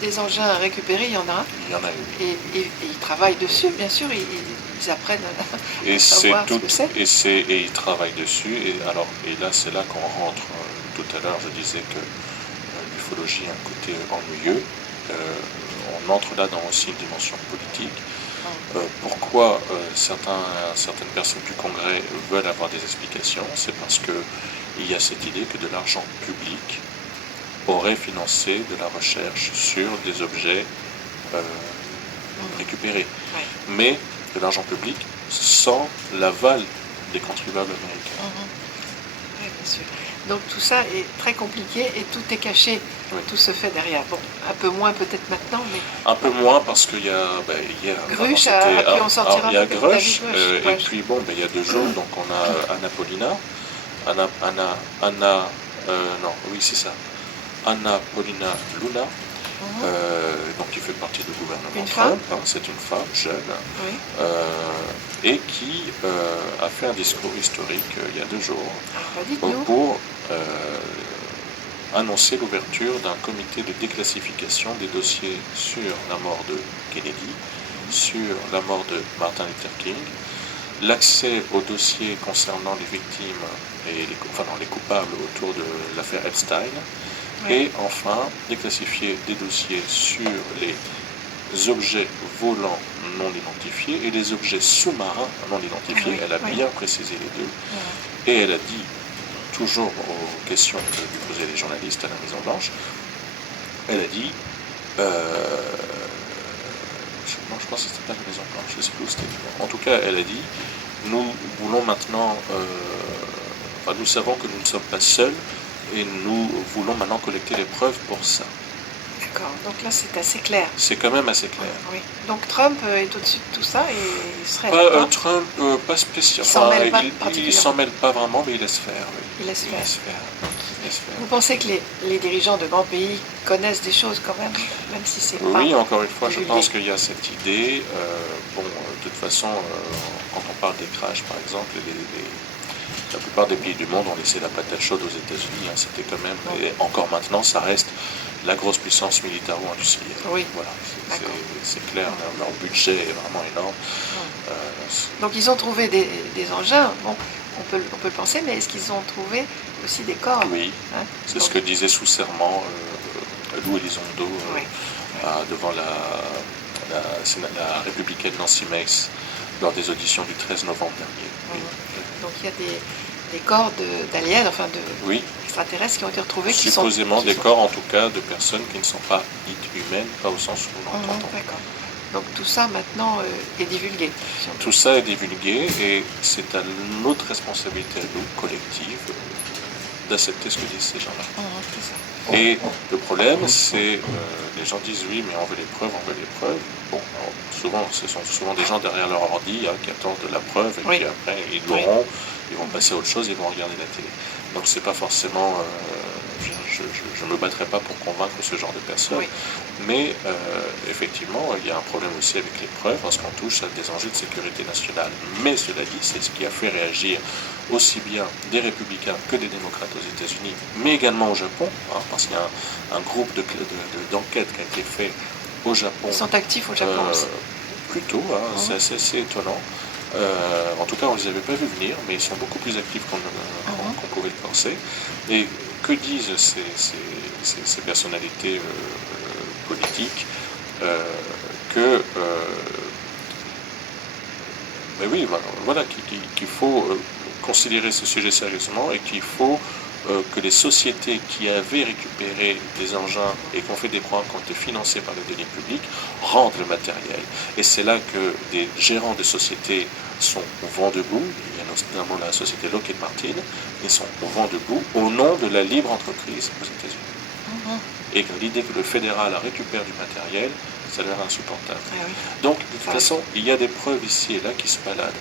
des engins à récupérer, il y en a. Il y en a eu. Et ils travaillent dessus, bien sûr, ils apprennent Et à savoir ce que c'est. Et ils travaillent dessus. Et là, c'est là qu'on rentre. Tout à l'heure, je disais que l'ufologie a un côté ennuyeux. On entre là dans aussi une dimension politique. Pourquoi certaines personnes du Congrès veulent avoir des explications? C'est parce qu'il y a cette idée que de l'argent public aurait financé de la recherche sur des objets récupérés. Ouais. Mais de l'argent public sans l'aval des contribuables américains. Oui, bien sûr. Donc tout ça est très compliqué et tout est caché, tout se fait derrière. Bon, un peu moins peut-être maintenant, mais... Un peu moins parce qu'il y a... Grush a pu en sortir un peu. Il y a Grush, ouais. et puis bon, il y a 2 jours, donc on a Anna Paulina, Anna Paulina Luna, donc qui fait partie du gouvernement Trump, c'est une femme jeune, et qui a fait un discours historique il y a 2 jours pour annoncer l'ouverture d'un comité de déclassification des dossiers sur la mort de Kennedy, sur la mort de Martin Luther King, l'accès aux dossiers concernant les victimes et les coupables autour de l'affaire Epstein, et enfin déclassifier des dossiers sur les objets volants non identifiés et les objets sous-marins non identifiés. Elle a bien précisé les deux. Et elle a dit, toujours aux questions que lui posaient les journalistes à la Maison Blanche, elle a dit, je pense que c'était pas la Maison Blanche, je ne sais plus où c'était. En tout cas, elle a dit, nous voulons maintenant, nous savons que nous ne sommes pas seuls et nous voulons maintenant collecter les preuves pour ça. D'accord, donc là c'est assez clair. C'est quand même assez clair. Oui. Donc Trump est au-dessus de tout ça et il serait d'accord. Trump, pas spécialement. Il s'en mêle pas vraiment, mais il laisse faire. Oui. Il laisse faire. sphère. Vous pensez que les dirigeants de grands pays connaissent des choses quand même si c'est pas... Oui, encore une fois, je divulgué. pense qu'il y a cette idée. De toute façon, quand on parle des crashs, par exemple, la plupart des pays du monde ont laissé la patate chaude aux États-Unis. Hein. C'était quand même, et encore maintenant, ça reste la grosse puissance militaro-industrielle. Oui. Voilà, c'est clair, leur budget est vraiment énorme. Donc ils ont trouvé des engins, bon, on peut le penser, mais est-ce qu'ils ont trouvé aussi des corps? Oui, hein? c'est ce que disait sous serment Lou Elizondo devant la républicaine Nancy Mace lors des auditions du 13 novembre dernier. Oui. Donc il y a des corps d'aliens, enfin oui. extraterrestres qui ont été retrouvés. Supposément des corps en tout cas de personnes qui ne sont pas dites humaines, pas au sens où l'on entend. D'accord. Donc tout ça maintenant est divulgué. Tout ça est divulgué et c'est à notre responsabilité, à nous, collective, d'accepter ce que disent ces gens-là. Et le problème, c'est les gens disent oui, mais on veut les preuves, on veut les preuves. Bon, alors, souvent, ce sont souvent des gens derrière leur ordi qui attendent de la preuve et puis après ils l'auront, ils vont passer à autre chose, ils vont regarder la télé. Donc c'est pas forcément, je ne me battrai pas pour convaincre ce genre de personnes, mais effectivement, il y a un problème aussi avec les preuves parce qu'on touche à des enjeux de sécurité nationale. Mais cela dit, c'est ce qui a fait réagir aussi bien des républicains que des démocrates aux États-Unis, mais également au Japon, parce qu'il y a un groupe d'enquête qui a été fait au Japon. Ils sont actifs au Japon aussi. Plutôt, c'est assez étonnant. En tout cas, on ne les avait pas vus venir, mais ils sont beaucoup plus actifs qu'on pouvait le penser. Et que disent ces personnalités politiques mais oui, voilà, qu'il faut considérer ce sujet sérieusement et qu'il faut que les sociétés qui avaient récupéré des engins et qui ont fait des programmes qui ont été financés par les deniers publics rendent le matériel. Et c'est là que des gérants de sociétés sont au vent debout, il y a notamment la société Lockheed Martin, ils sont au vent debout au nom de la libre entreprise aux États-Unis. Et que l'idée que le fédéral récupère du matériel, ça leur est insupportable. Donc, de toute façon, il y a des preuves ici et là qui se baladent.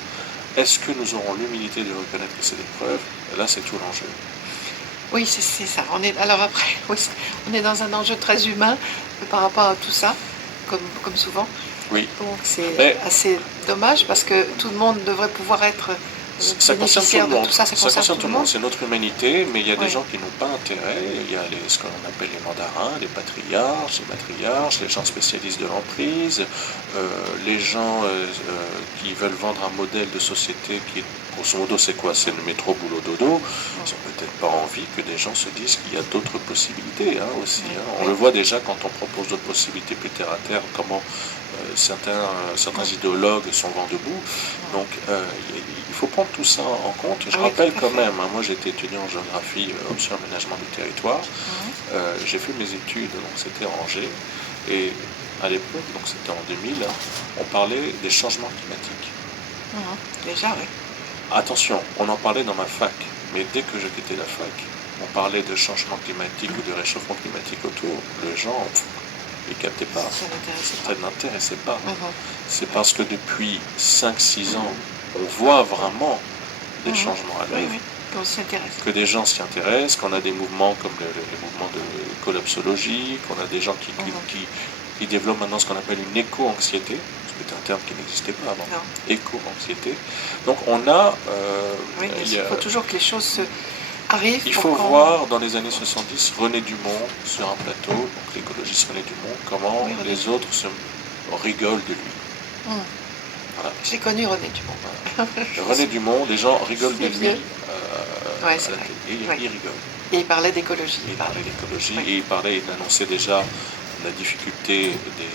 Est-ce que nous aurons l'humilité de reconnaître que c'est des preuves? Là, c'est tout l'enjeu. Oui, c'est ça. Alors après, on est dans un enjeu très humain par rapport à tout ça, comme souvent. Oui. Donc c'est assez dommage parce que tout le monde devrait pouvoir être ça concerne tout le monde. Tout ça, ça concerne tout le monde. C'est notre humanité, mais il y a des gens qui n'ont pas intérêt. Il y a ce qu'on appelle les mandarins, les patriarches, les matriarches, les gens spécialistes de l'emprise, les gens qui veulent vendre un modèle de société qui, grosso modo, c'est quoi? C'est le métro, boulot, dodo. Ils n'ont peut-être pas envie que des gens se disent qu'il y a d'autres possibilités aussi. On le voit déjà quand on propose d'autres possibilités plus terre à terre, comment certains idéologues sont vent debout. Donc il faut prendre tout ça en compte. Je rappelle quand même, moi j'étais étudiant en géographie, option aménagement du territoire. J'ai fait mes études, donc c'était à Angers. Et à l'époque, donc c'était en 2000, on parlait des changements climatiques. Déjà, oui. Attention, on en parlait dans ma fac, mais dès que je quittais la fac, on parlait de changement climatique ou de réchauffement climatique autour. Les gens ne captaient pas. Ça n'intéressait pas. C'est parce que depuis 5-6 ans, on voit vraiment des changements à l'œuvre. Que des gens s'y intéressent, qu'on a des mouvements comme les mouvements de collapsologie, qu'on a des gens qui développent maintenant ce qu'on appelle une éco-anxiété, c'était un terme qui n'existait pas avant, éco-anxiété. Donc on a... il faut toujours que les choses arrivent. Il faut voir dans les années 70 René Dumont sur un plateau, donc l'écologiste René Dumont, comment les autres se rigolent de lui. Voilà. J'ai connu René Dumont. René Dumont, les gens rigolent de lui. C'est vrai. Et il rigole. Et il parlait d'écologie. Et il annonçait déjà la difficulté de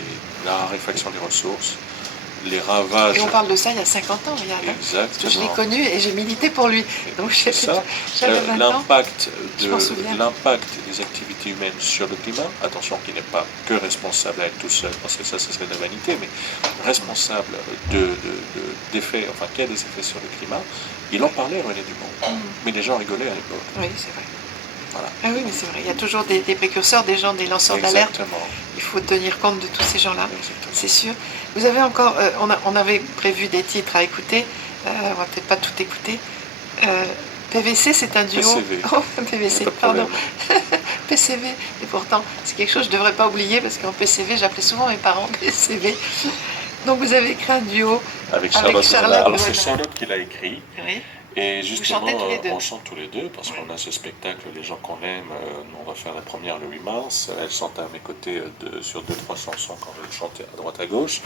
la raréfaction des ressources, les ravages. Et on parle de ça il y a 50 ans, regarde. Exactement. Je l'ai connu et j'ai milité pour lui. Donc l'impact des activités humaines sur le climat, attention, qui n'est pas que responsable à elle tout seul, parce que ça serait de la vanité, mais responsable d'effets, enfin qui a des effets sur le climat, il en parlait René Dumont. Mais les gens rigolaient à l'époque. Oui, c'est vrai. Voilà. Ah oui, mais c'est vrai, il y a toujours des précurseurs, des gens, des lanceurs d'alerte. Il faut tenir compte de tous ces gens-là, c'est sûr. Vous avez encore, on avait prévu des titres à écouter, on va peut-être pas tout écouter. PVC, c'est un duo. PCV. Oh, PVC, Pas de pardon. problème. PCV. Et pourtant, c'est quelque chose que je ne devrais pas oublier parce qu'en PCV, j'appelais souvent mes parents PCV. Donc vous avez écrit un duo Avec avec Charlotte. Charlotte. Alors c'est Grenat. Charlotte qui l'a écrit. Oui. Et justement, chantez tous les deux. on chante tous les deux parce qu'on a ce spectacle, Les gens qu'on aime. On va faire la première le 8 mars. Elle chante à mes côtés sur 2-3 chansons quand elle chante à droite à gauche.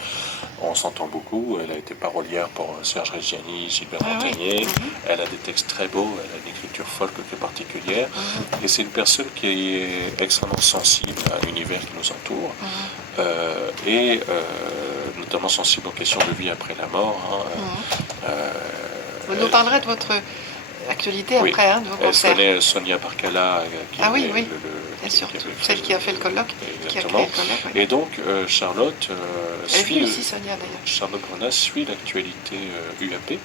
On s'entend beaucoup. Elle a été parolière pour Serge Reggiani, Gilbert Montagnier. Elle a des textes très beaux. Elle a une écriture folk qui est particulière. Et c'est une personne qui est extrêmement sensible à l'univers qui nous entoure. Notamment sensible aux questions de vie après la mort. Vous nous parlerez de votre actualité Oui. après, de vos Elle concerts. connaît Sonia Barcala, qui Ah oui, est oui, bien sûr, celle qui a fait le colloque, qui a créé Exactement. le colloque. Oui. Et donc, Charlotte Elle est venue suit, aussi, Sonia, d'ailleurs. Charlotte Grenat suit l'actualité UAP.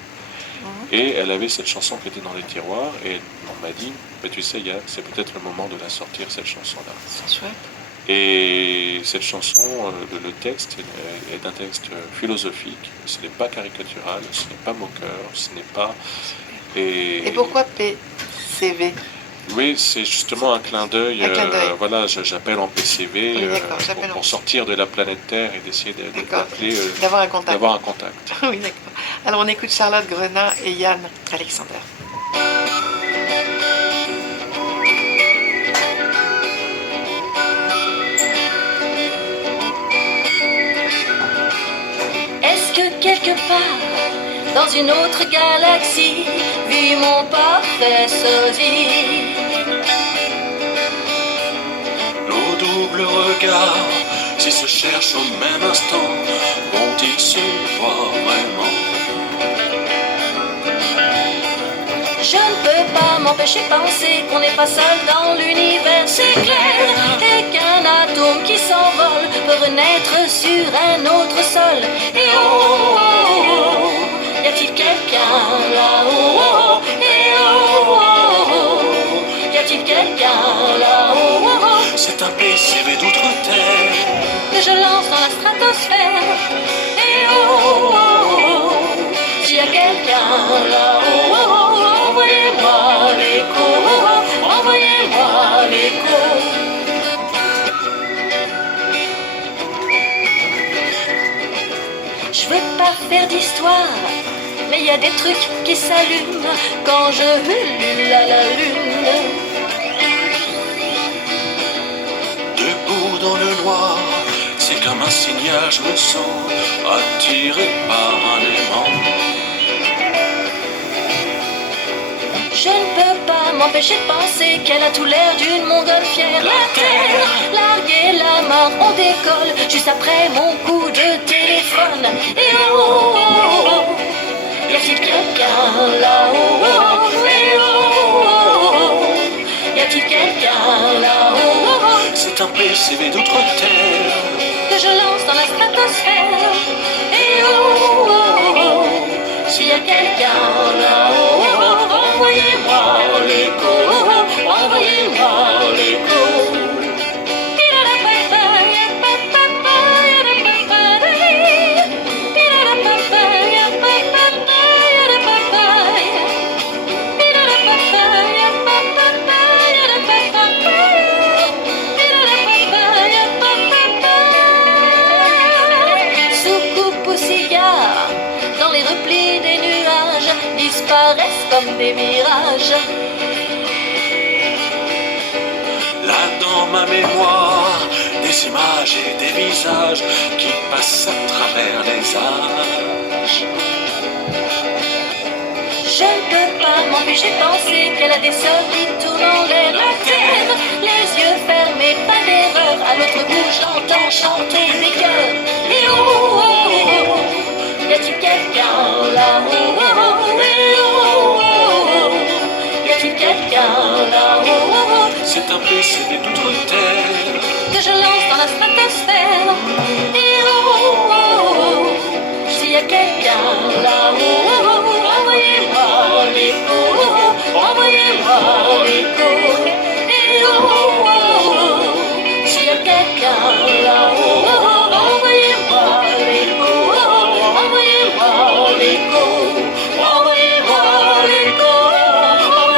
Et elle avait cette chanson qui était dans les tiroirs. Et on m'a dit, mais tu sais, Yann, c'est peut-être le moment de la sortir, cette chanson-là. C'est chouette. Et cette chanson, le texte est un texte philosophique. Ce n'est pas caricatural, ce n'est pas moqueur, ce n'est pas... Et pourquoi PCV? Oui, c'est justement un clin d'œil. Voilà, j'appelle en PCV Oui, pour sortir de la planète Terre et d'essayer d'avoir un contact. D'avoir un contact. Oui, d'accord. Alors on écoute Charlotte Grenat et Yann Alexander. Est-ce que quelque part, dans une autre galaxie, vit mon parfait sosie? Nos doubles regards, s'ils se cherchent au même instant, vont-ils se voir vraiment? Je ne peux pas m'empêcher de penser qu'on n'est pas seul dans l'univers, c'est clair, et qu'un atome qui s'envole peut renaître sur un autre sol. Et oh, oh, oh, y a-t-il quelqu'un là-haut? Oh, et oh, oh, oh, y a-t-il quelqu'un là-haut? Oh, oh, C'est un PCV d'outre-terre que je lance dans la stratosphère. Et oh, oh, oh, s'il y a quelqu'un là-haut, oh, oh, envoyez-moi l'écho, oh, oh, envoyez-moi l'écho. Je veux pas faire d'histoire, mais y a des trucs qui s'allument quand je ulule à la lune. Debout dans le noir, c'est comme un signal, je me sens attiré par un aimant. Je ne peux pas m'empêcher de penser qu'elle a tout l'air d'une montgolfière. La terre, larguée, la mare, on décolle juste après mon coup de téléphone. Et oh, oh, oh, oh, y a-t-il quelqu'un là-haut? Oh, oh, et oh, oh, oh, y a-t-il quelqu'un là-haut? Oh, oh, C'est un PCV d'outre-terre que je lance dans la stratosphère. Et oh, oh, oh, oh, s'il y a quelqu'un là-haut, oh, oh, envoyez-moi l'écho, oh, oh, envoyez-moi l'écho. Soucoupe ou cigare, dans les replis des nuages, disparaissent comme des mirages. Là dans ma mémoire, des images et des visages qui passent à travers les âges. Je ne peux pas m'empêcher de penser qu'elle a des sols qui tournent en l'air. La terre, les yeux fermés, pas d'erreur. À l'autre bout, j'entends chanter des chœurs. Et oh, oh, oh, oh, y a-t-il quelqu'un là-haut? Oh, oh, et oh, oh, oh, y a-t-il quelqu'un là-haut? Oh, oh, C'est un PCV d'outre-terre que je lance dans la stratosphère. Et oh, oh, oh, s'il y a quelqu'un là-haut, oh, oh, envoyez-moi l'écho, oh, oh, envoyez-moi l'écho. Et oh, oh, oh, s'il y a quelqu'un là-haut, oh, oh, envoyez-moi l'écho, oh, oh, envoyez-moi l'écho, envoyez-moi l'écho, envoyez-moi l'écho.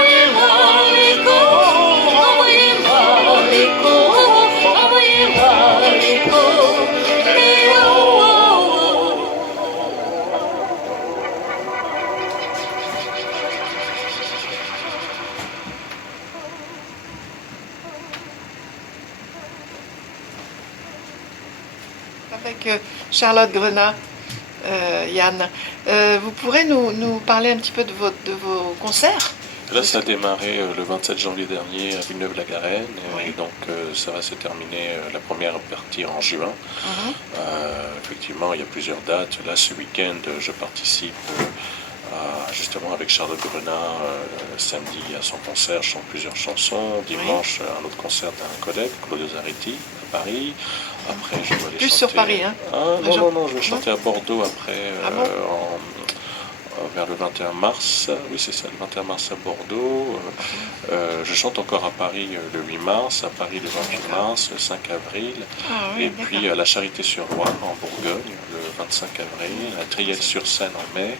avec Charlotte Grenat, Yann. Vous pourrez nous parler un petit peu de vos concerts? Là, ça a démarré le 27 janvier dernier à Villeneuve-la-Garenne, Oui. et donc ça va se terminer la première partie en juin. Effectivement, il y a plusieurs dates. Là, ce week-end, je participe justement avec Charlotte Grenat samedi à son concert, je chante plusieurs chansons. Dimanche, un autre concert d'un collègue, Claudio Zaretti, à Paris. Après, je vais aller Plus chanter... sur Paris, hein? Non, je vais chanter à Bordeaux après, Ah bon? vers le 21 mars. Oui, c'est ça, le 21 mars à Bordeaux. Je chante encore à Paris le 8 mars, à Paris le 28 mars, le 5 avril. Ah oui, Et d'accord. puis à la Charité-sur-Loire, en Bourgogne, le 25 avril, à Triel-sur-Seine en mai.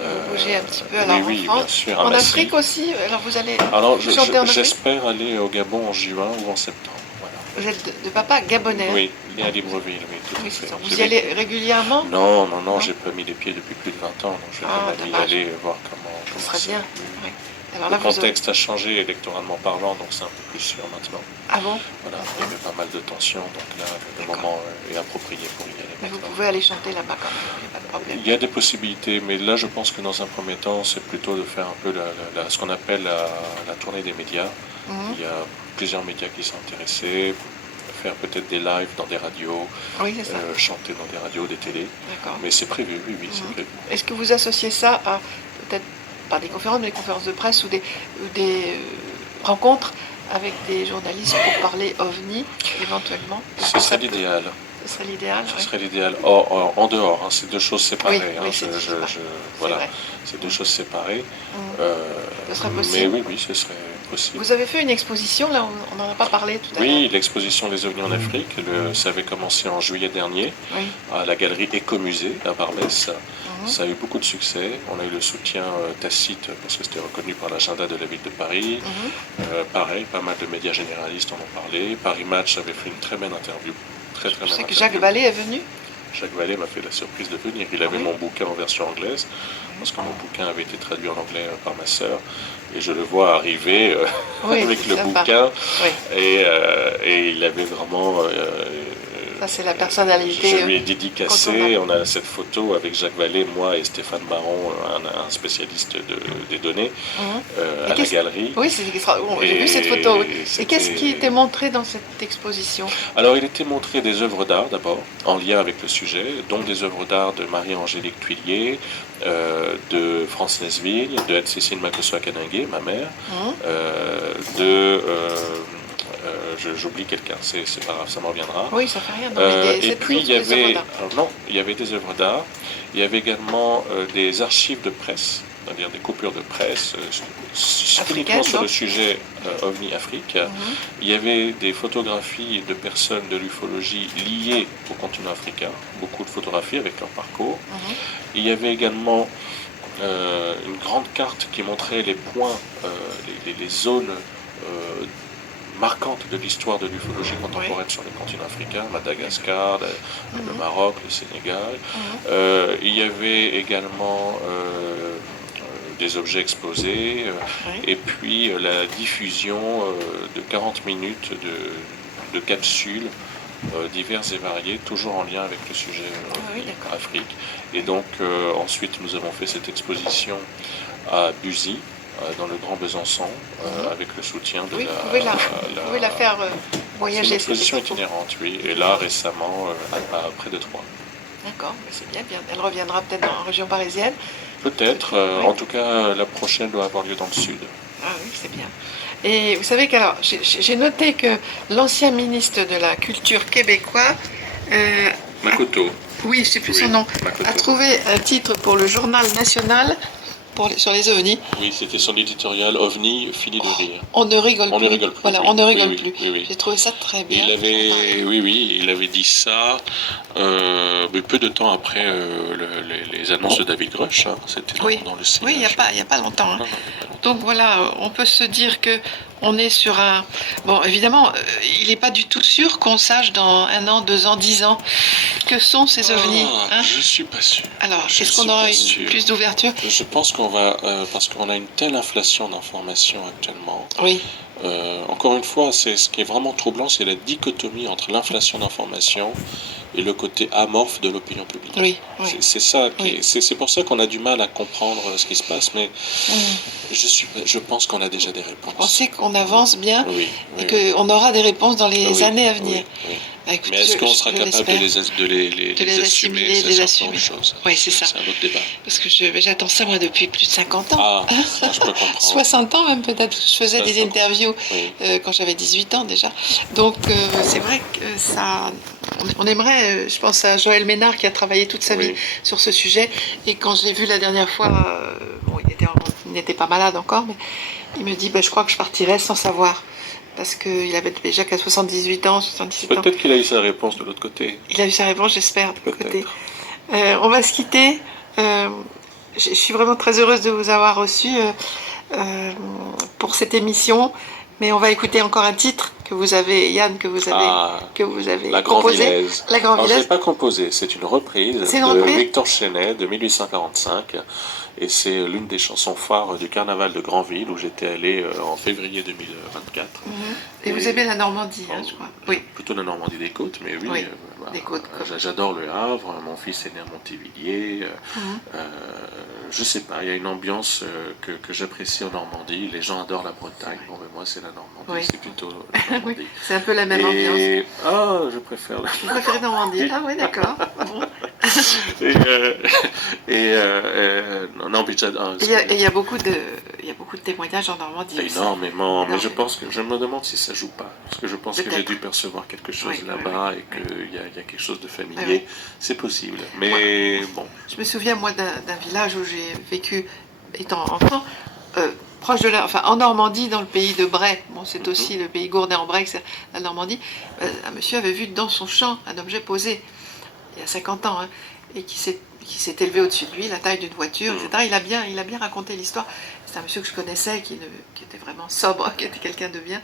Vous bougez un petit peu alors oui, en bien France. sûr, à En Massy. Afrique aussi? Alors vous allez Alors, chanter en Afrique? j'espère aller au Gabon en juin ou en septembre. Voilà. Vous êtes de papa gabonais? Oui, né à Libreville, oui, tout à Oui, fait. c'est ça. J'ai Vous y allez régulièrement? Non, Non. j'ai pas mis les pieds depuis plus de 20 ans, donc je vais Ah, quand même y dommage. aller voir comment Ce serait c'est. bien. Oui. Alors Le là, vous aurez- contexte a changé électoralement parlant, donc c'est un peu plus sûr maintenant. Ah bon? Voilà, il y avait pas mal de tensions, donc là, le moment est approprié pour y aller Mais vous maintenant. pouvez aller chanter là-bas quand même, il n'y a pas de problème. Il y a des possibilités, mais là, je pense que dans un premier temps, c'est plutôt de faire un peu ce qu'on appelle la tournée des médias. Mhm. Il y a plusieurs médias qui sont intéressés, faire peut-être des lives dans des radios, Oui, c'est ça. chanter dans des radios, des télés. D'accord. Mais c'est prévu, oui, c'est Mhm. prévu. Est-ce que vous associez ça à peut-être pas des conférences, mais des conférences de presse ou des rencontres avec des journalistes pour parler OVNI éventuellement? Est-ce Ce que serait ça peut- l'idéal. Ce serait l'idéal, Ce oui. serait l'idéal. En dehors, hein, c'est deux choses séparées. Oui, hein. oui, c'est séparé. Voilà, vrai. c'est deux choses séparées. Mhm. Ce serait Mais possible. oui, ce serait possible. Vous avez fait une exposition, là, on n'en a pas parlé tout à l'heure. Oui, l'exposition des ovnis en Afrique, ça avait commencé en juillet dernier Oui. à la galerie Écomusée à Barbès. Mhm. Ça a eu beaucoup de succès. On a eu le soutien tacite parce que c'était reconnu par l'agenda de la ville de Paris. Mhm. Pareil, pas mal de médias généralistes en ont parlé. Paris Match avait fait une très belle interview. Très Je belle sais que interview. Jacques Vallée est venu. Jacques Vallée m'a fait la surprise de venir. Il avait Oui. mon bouquin en version anglaise, parce que mon bouquin avait été traduit en anglais par ma sœur. Et je le vois arriver Oui, avec c'est le sympa. bouquin. Oui, Et il avait vraiment... ça c'est la personnalité. je lui ai dédicacé, incontournable. on a cette photo avec Jacques Vallée, moi et Stéphane Baron, un spécialiste des données, Mhm. Et à la qu'est-ce- galerie. Oui, c'est extraordinaire. J'ai Et vu cette photo. Oui. Et c'était- qu'est-ce qui était montré dans cette exposition? Alors, il était montré des œuvres d'art d'abord, en lien avec le sujet, dont des œuvres d'art de Marie-Angélique Tuillier, de Frances Vigne, de Anne-Cécile Makosso-Akaningé, ma mère, Mhm. j'oublie quelqu'un, c'est pas grave, ça me reviendra. Oui, ça fait rien. Non, mais Et c'est puis toujours il y des œuvres avait, d'art. alors non, il y avait des œuvres d'art, il y avait également des archives de presse, c'est-à-dire des coupures de presse uniquement sur donc. le sujet OVNI Afrique. Mhm. Il y avait des photographies de personnes de l'ufologie liées au continent africain, beaucoup de photographies avec leur parcours. Mhm. Il y avait également une grande carte qui montrait les points, les zones marquantes de l'histoire de l'ufologie contemporaine sur le continent africain, Madagascar, le Maroc, le Sénégal. Mhm. Il y avait également des objets exposés, Oui. et puis la diffusion de 40 minutes de capsules diverses et variées, toujours en lien avec le sujet oui, d'accord. Afrique. Et donc ensuite nous avons fait cette exposition à Buzy, dans le Grand Besançon, avec le soutien de Oui, la... vous pouvez la faire C'est une voyager. exposition cette expo. itinérante, oui. Et là, récemment, à près de Troyes. D'accord, mais c'est bien, bien. Elle reviendra peut-être en région parisienne. Peut-être. Oui. En tout cas, la prochaine doit avoir lieu dans le sud. Ah oui, c'est bien. Et vous savez qu'alors, j'ai noté que l'ancien ministre de la Culture québécois, Makoto. oui, je sais plus Oui, son nom, Makoto. a trouvé un titre pour le journal national sur les ovnis. Oui, c'était son éditorial OVNI, fini de rire. On ne rigole On plus. ne rigole plus. Voilà, oui. on ne rigole Oui, plus. oui, oui. J'ai trouvé ça très bien. Il avait dit ça, mais peu de temps après les annonces de David Grush. Hein. C'était Oui. dans le CH. Oui, il n'y a pas longtemps. Hein. Non, il y a pas longtemps. Donc voilà, on peut se dire que on est sur un... Bon, évidemment, il n'est pas du tout sûr qu'on sache dans 1 an, 2 ans, 10 ans que sont ces ovnis. Hein. Je suis pas sûr. Alors, Je est-ce qu'on suis aura pas sûr. plus d'ouverture? Je pense qu'on va, parce qu'on a une telle inflation d'informations actuellement. Oui, Encore une fois, c'est ce qui est vraiment troublant, c'est la dichotomie entre l'inflation d'informations et le côté amorphe de l'opinion publique. Oui, oui. C'est ça, Oui. c'est pour ça qu'on a du mal à comprendre ce qui se passe, mais je pense qu'on a déjà des réponses. On sait qu'on avance bien Oui, et oui. qu'on aura des réponses dans les Oui, années à venir. oui. Bah, écoute, Mais est-ce qu'on sera capable de les assimiler, assumer? de les Ça, c'est assumer. autre chose. Oui, c'est ça. C'est un autre débat. Parce que j'attends ça, moi, depuis plus de 50 ans. Ah, ça, je peux comprendre. 60 ans même peut-être. Je faisais des interviews quand j'avais 18 ans déjà. Donc c'est vrai que ça... On aimerait, je pense à Joël Ménard qui a travaillé toute sa vie sur ce sujet. Et quand je l'ai vu la dernière fois, bon, il n'était pas malade encore, mais il me dit, je crois que je partirais sans savoir. Parce qu'il avait déjà qu'à 78 ans, 77 ans. Peut-être qu'il a eu sa réponse de l'autre côté. Il a eu sa réponse, j'espère, de l'autre côté. On va se quitter. Je suis vraiment très heureuse de vous avoir reçu pour cette émission. Mais on va écouter encore un titre que vous avez, Yann, que vous avez La composé. La Grand Alors, je Villaise. l'ai pas composé, c'est une reprise de Victor Chenet de 1845. Et c'est l'une des chansons phares du carnaval de Granville où j'étais allé en février 2024. Et vous aimez la Normandie, je crois. Oui. Plutôt la Normandie des côtes, mais oui. Des côtes. J'adore le Havre, mon fils est né à Montévilliers. Je sais pas, il y a une ambiance que j'apprécie en Normandie. Les gens adorent la Bretagne. Bon, mais moi, c'est la Normandie. C'est plutôt la Normandie. C'est un peu la même ambiance. Ah, je préfère la Vous préférez Normandie? Ah oui, d'accord. Bon. Non, mais j'adore. Il y a beaucoup de témoignages en Normandie. Énormément, mais je pense que je me demande si ça joue pas, parce que je pense que j'ai dû percevoir quelque chose là-bas et qu'il y a quelque chose de familier. C'est possible, mais bon. Je me souviens moi d'un village où j'ai vécu étant enfant, proche de en Normandie, dans le pays de Bray. Bon, c'est aussi le pays Gourdin-en-Bray, c'est la Normandie. Un monsieur avait vu dans son champ un objet posé il y a 50 ans, et qui s'est élevé au-dessus de lui, la taille d'une voiture, etc. Il a bien raconté l'histoire. C'est un monsieur que je connaissais, qui était vraiment sobre, qui était quelqu'un de bien.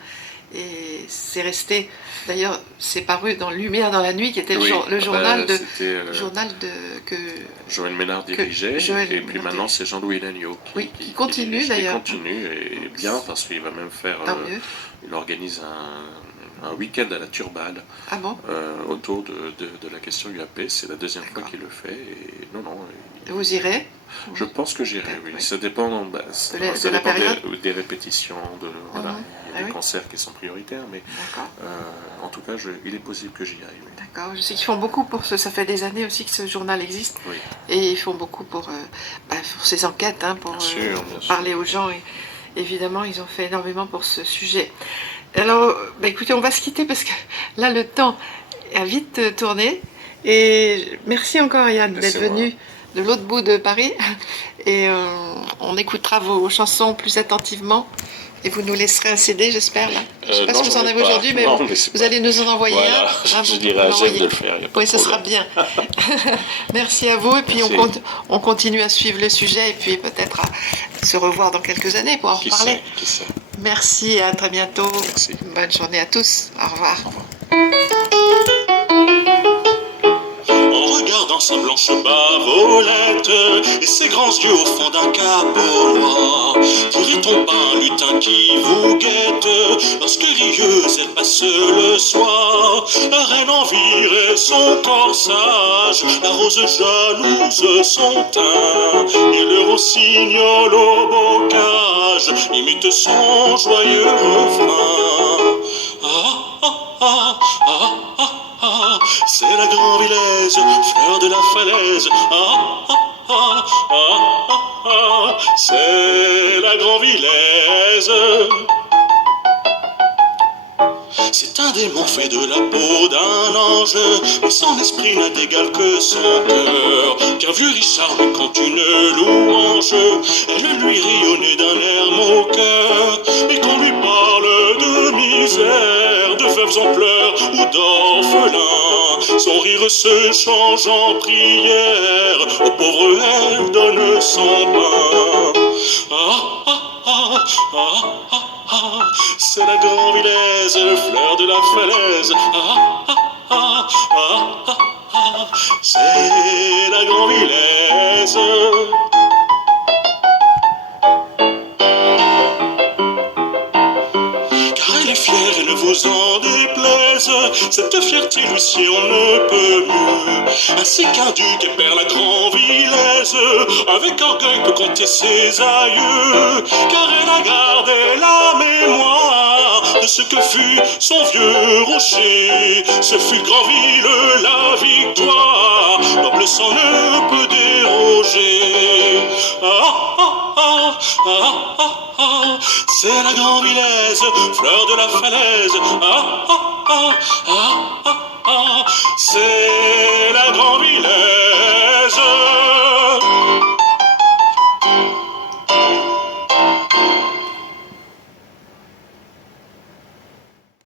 Et c'est resté, d'ailleurs, c'est paru dans Lumière dans la nuit, qui était le journal que Joël Ménard dirigeait, et puis maintenant c'est Jean-Louis Lagneau qui continue d'ailleurs. Qui continue, et bien, parce qu'il va même faire... il organise un week-end à la Turbade autour de la question UAP. C'est la deuxième fois qu'il le fait. Et vous irez? Je pense que j'irai, oui. Ça dépend, de la période des répétitions, il y a des concerts qui sont prioritaires, mais en tout cas, il est possible que j'y aille. Oui. D'accord. Je sais qu'ils font beaucoup pour ça fait des années aussi que ce journal existe. Oui. Et ils font beaucoup pour ces enquêtes, pour bien sûr. Parler aux gens. Et évidemment, ils ont fait énormément pour ce sujet. Alors, écoutez, on va se quitter parce que là, le temps a vite tourné. Et merci encore, Yann, d'être venu de l'autre bout de Paris. Et on écoutera vos chansons plus attentivement. Et vous nous laisserez un CD, j'espère. Je ne sais pas si vous en avez aujourd'hui, mais vous allez nous en envoyer un. Je dirais à Jeff de le faire. Oui, ce sera bien. Merci à vous. Et puis, on continue à suivre le sujet. Et puis, peut-être à se revoir dans quelques années pour en reparler. Qui sait. Merci et à très bientôt. Merci. Bonne journée à tous. Au revoir. Au revoir. En regardant sa blanche bavolette et ses grands yeux au fond d'un capot noir, dirait-on pas un lutin qui vous guette lorsque rieuse elle passe le soir? La reine envirait son corsage, la rose jalouse son teint, et le rossignol au bocage imite son joyeux refrain. C'est la Grand-Villaise, fleur de la falaise. C'est la Grand-Villaise. C'est un démon fait de la peau d'un ange, mais son esprit n'a d'égal que son cœur. Qu'un vieux Richard lui compte une louange, elle lui rit au nez d'un air moqueur, et qu'on lui parle de misère, de veuves en pleurs ou d'orphelins. Son rire se change en prière, aux pauvres elle donne son pain. C'est la Grand-Villaise, fleur de la falaise. C'est la Grand-Villaise. Car elle est fière et ne vous en déplaise, cette fierté Lucien on ne peut mieux, ainsi qu'un duc et père la Grandvillaise, avec orgueil peut compter ses aïeux, car elle a gardé la mémoire de ce que fut son vieux rocher. Ce fut Grandville la victoire, noble sang ne peut déroger. C'est la Grandvillaise, fleur de la falaise. C'est la Grandvillaise.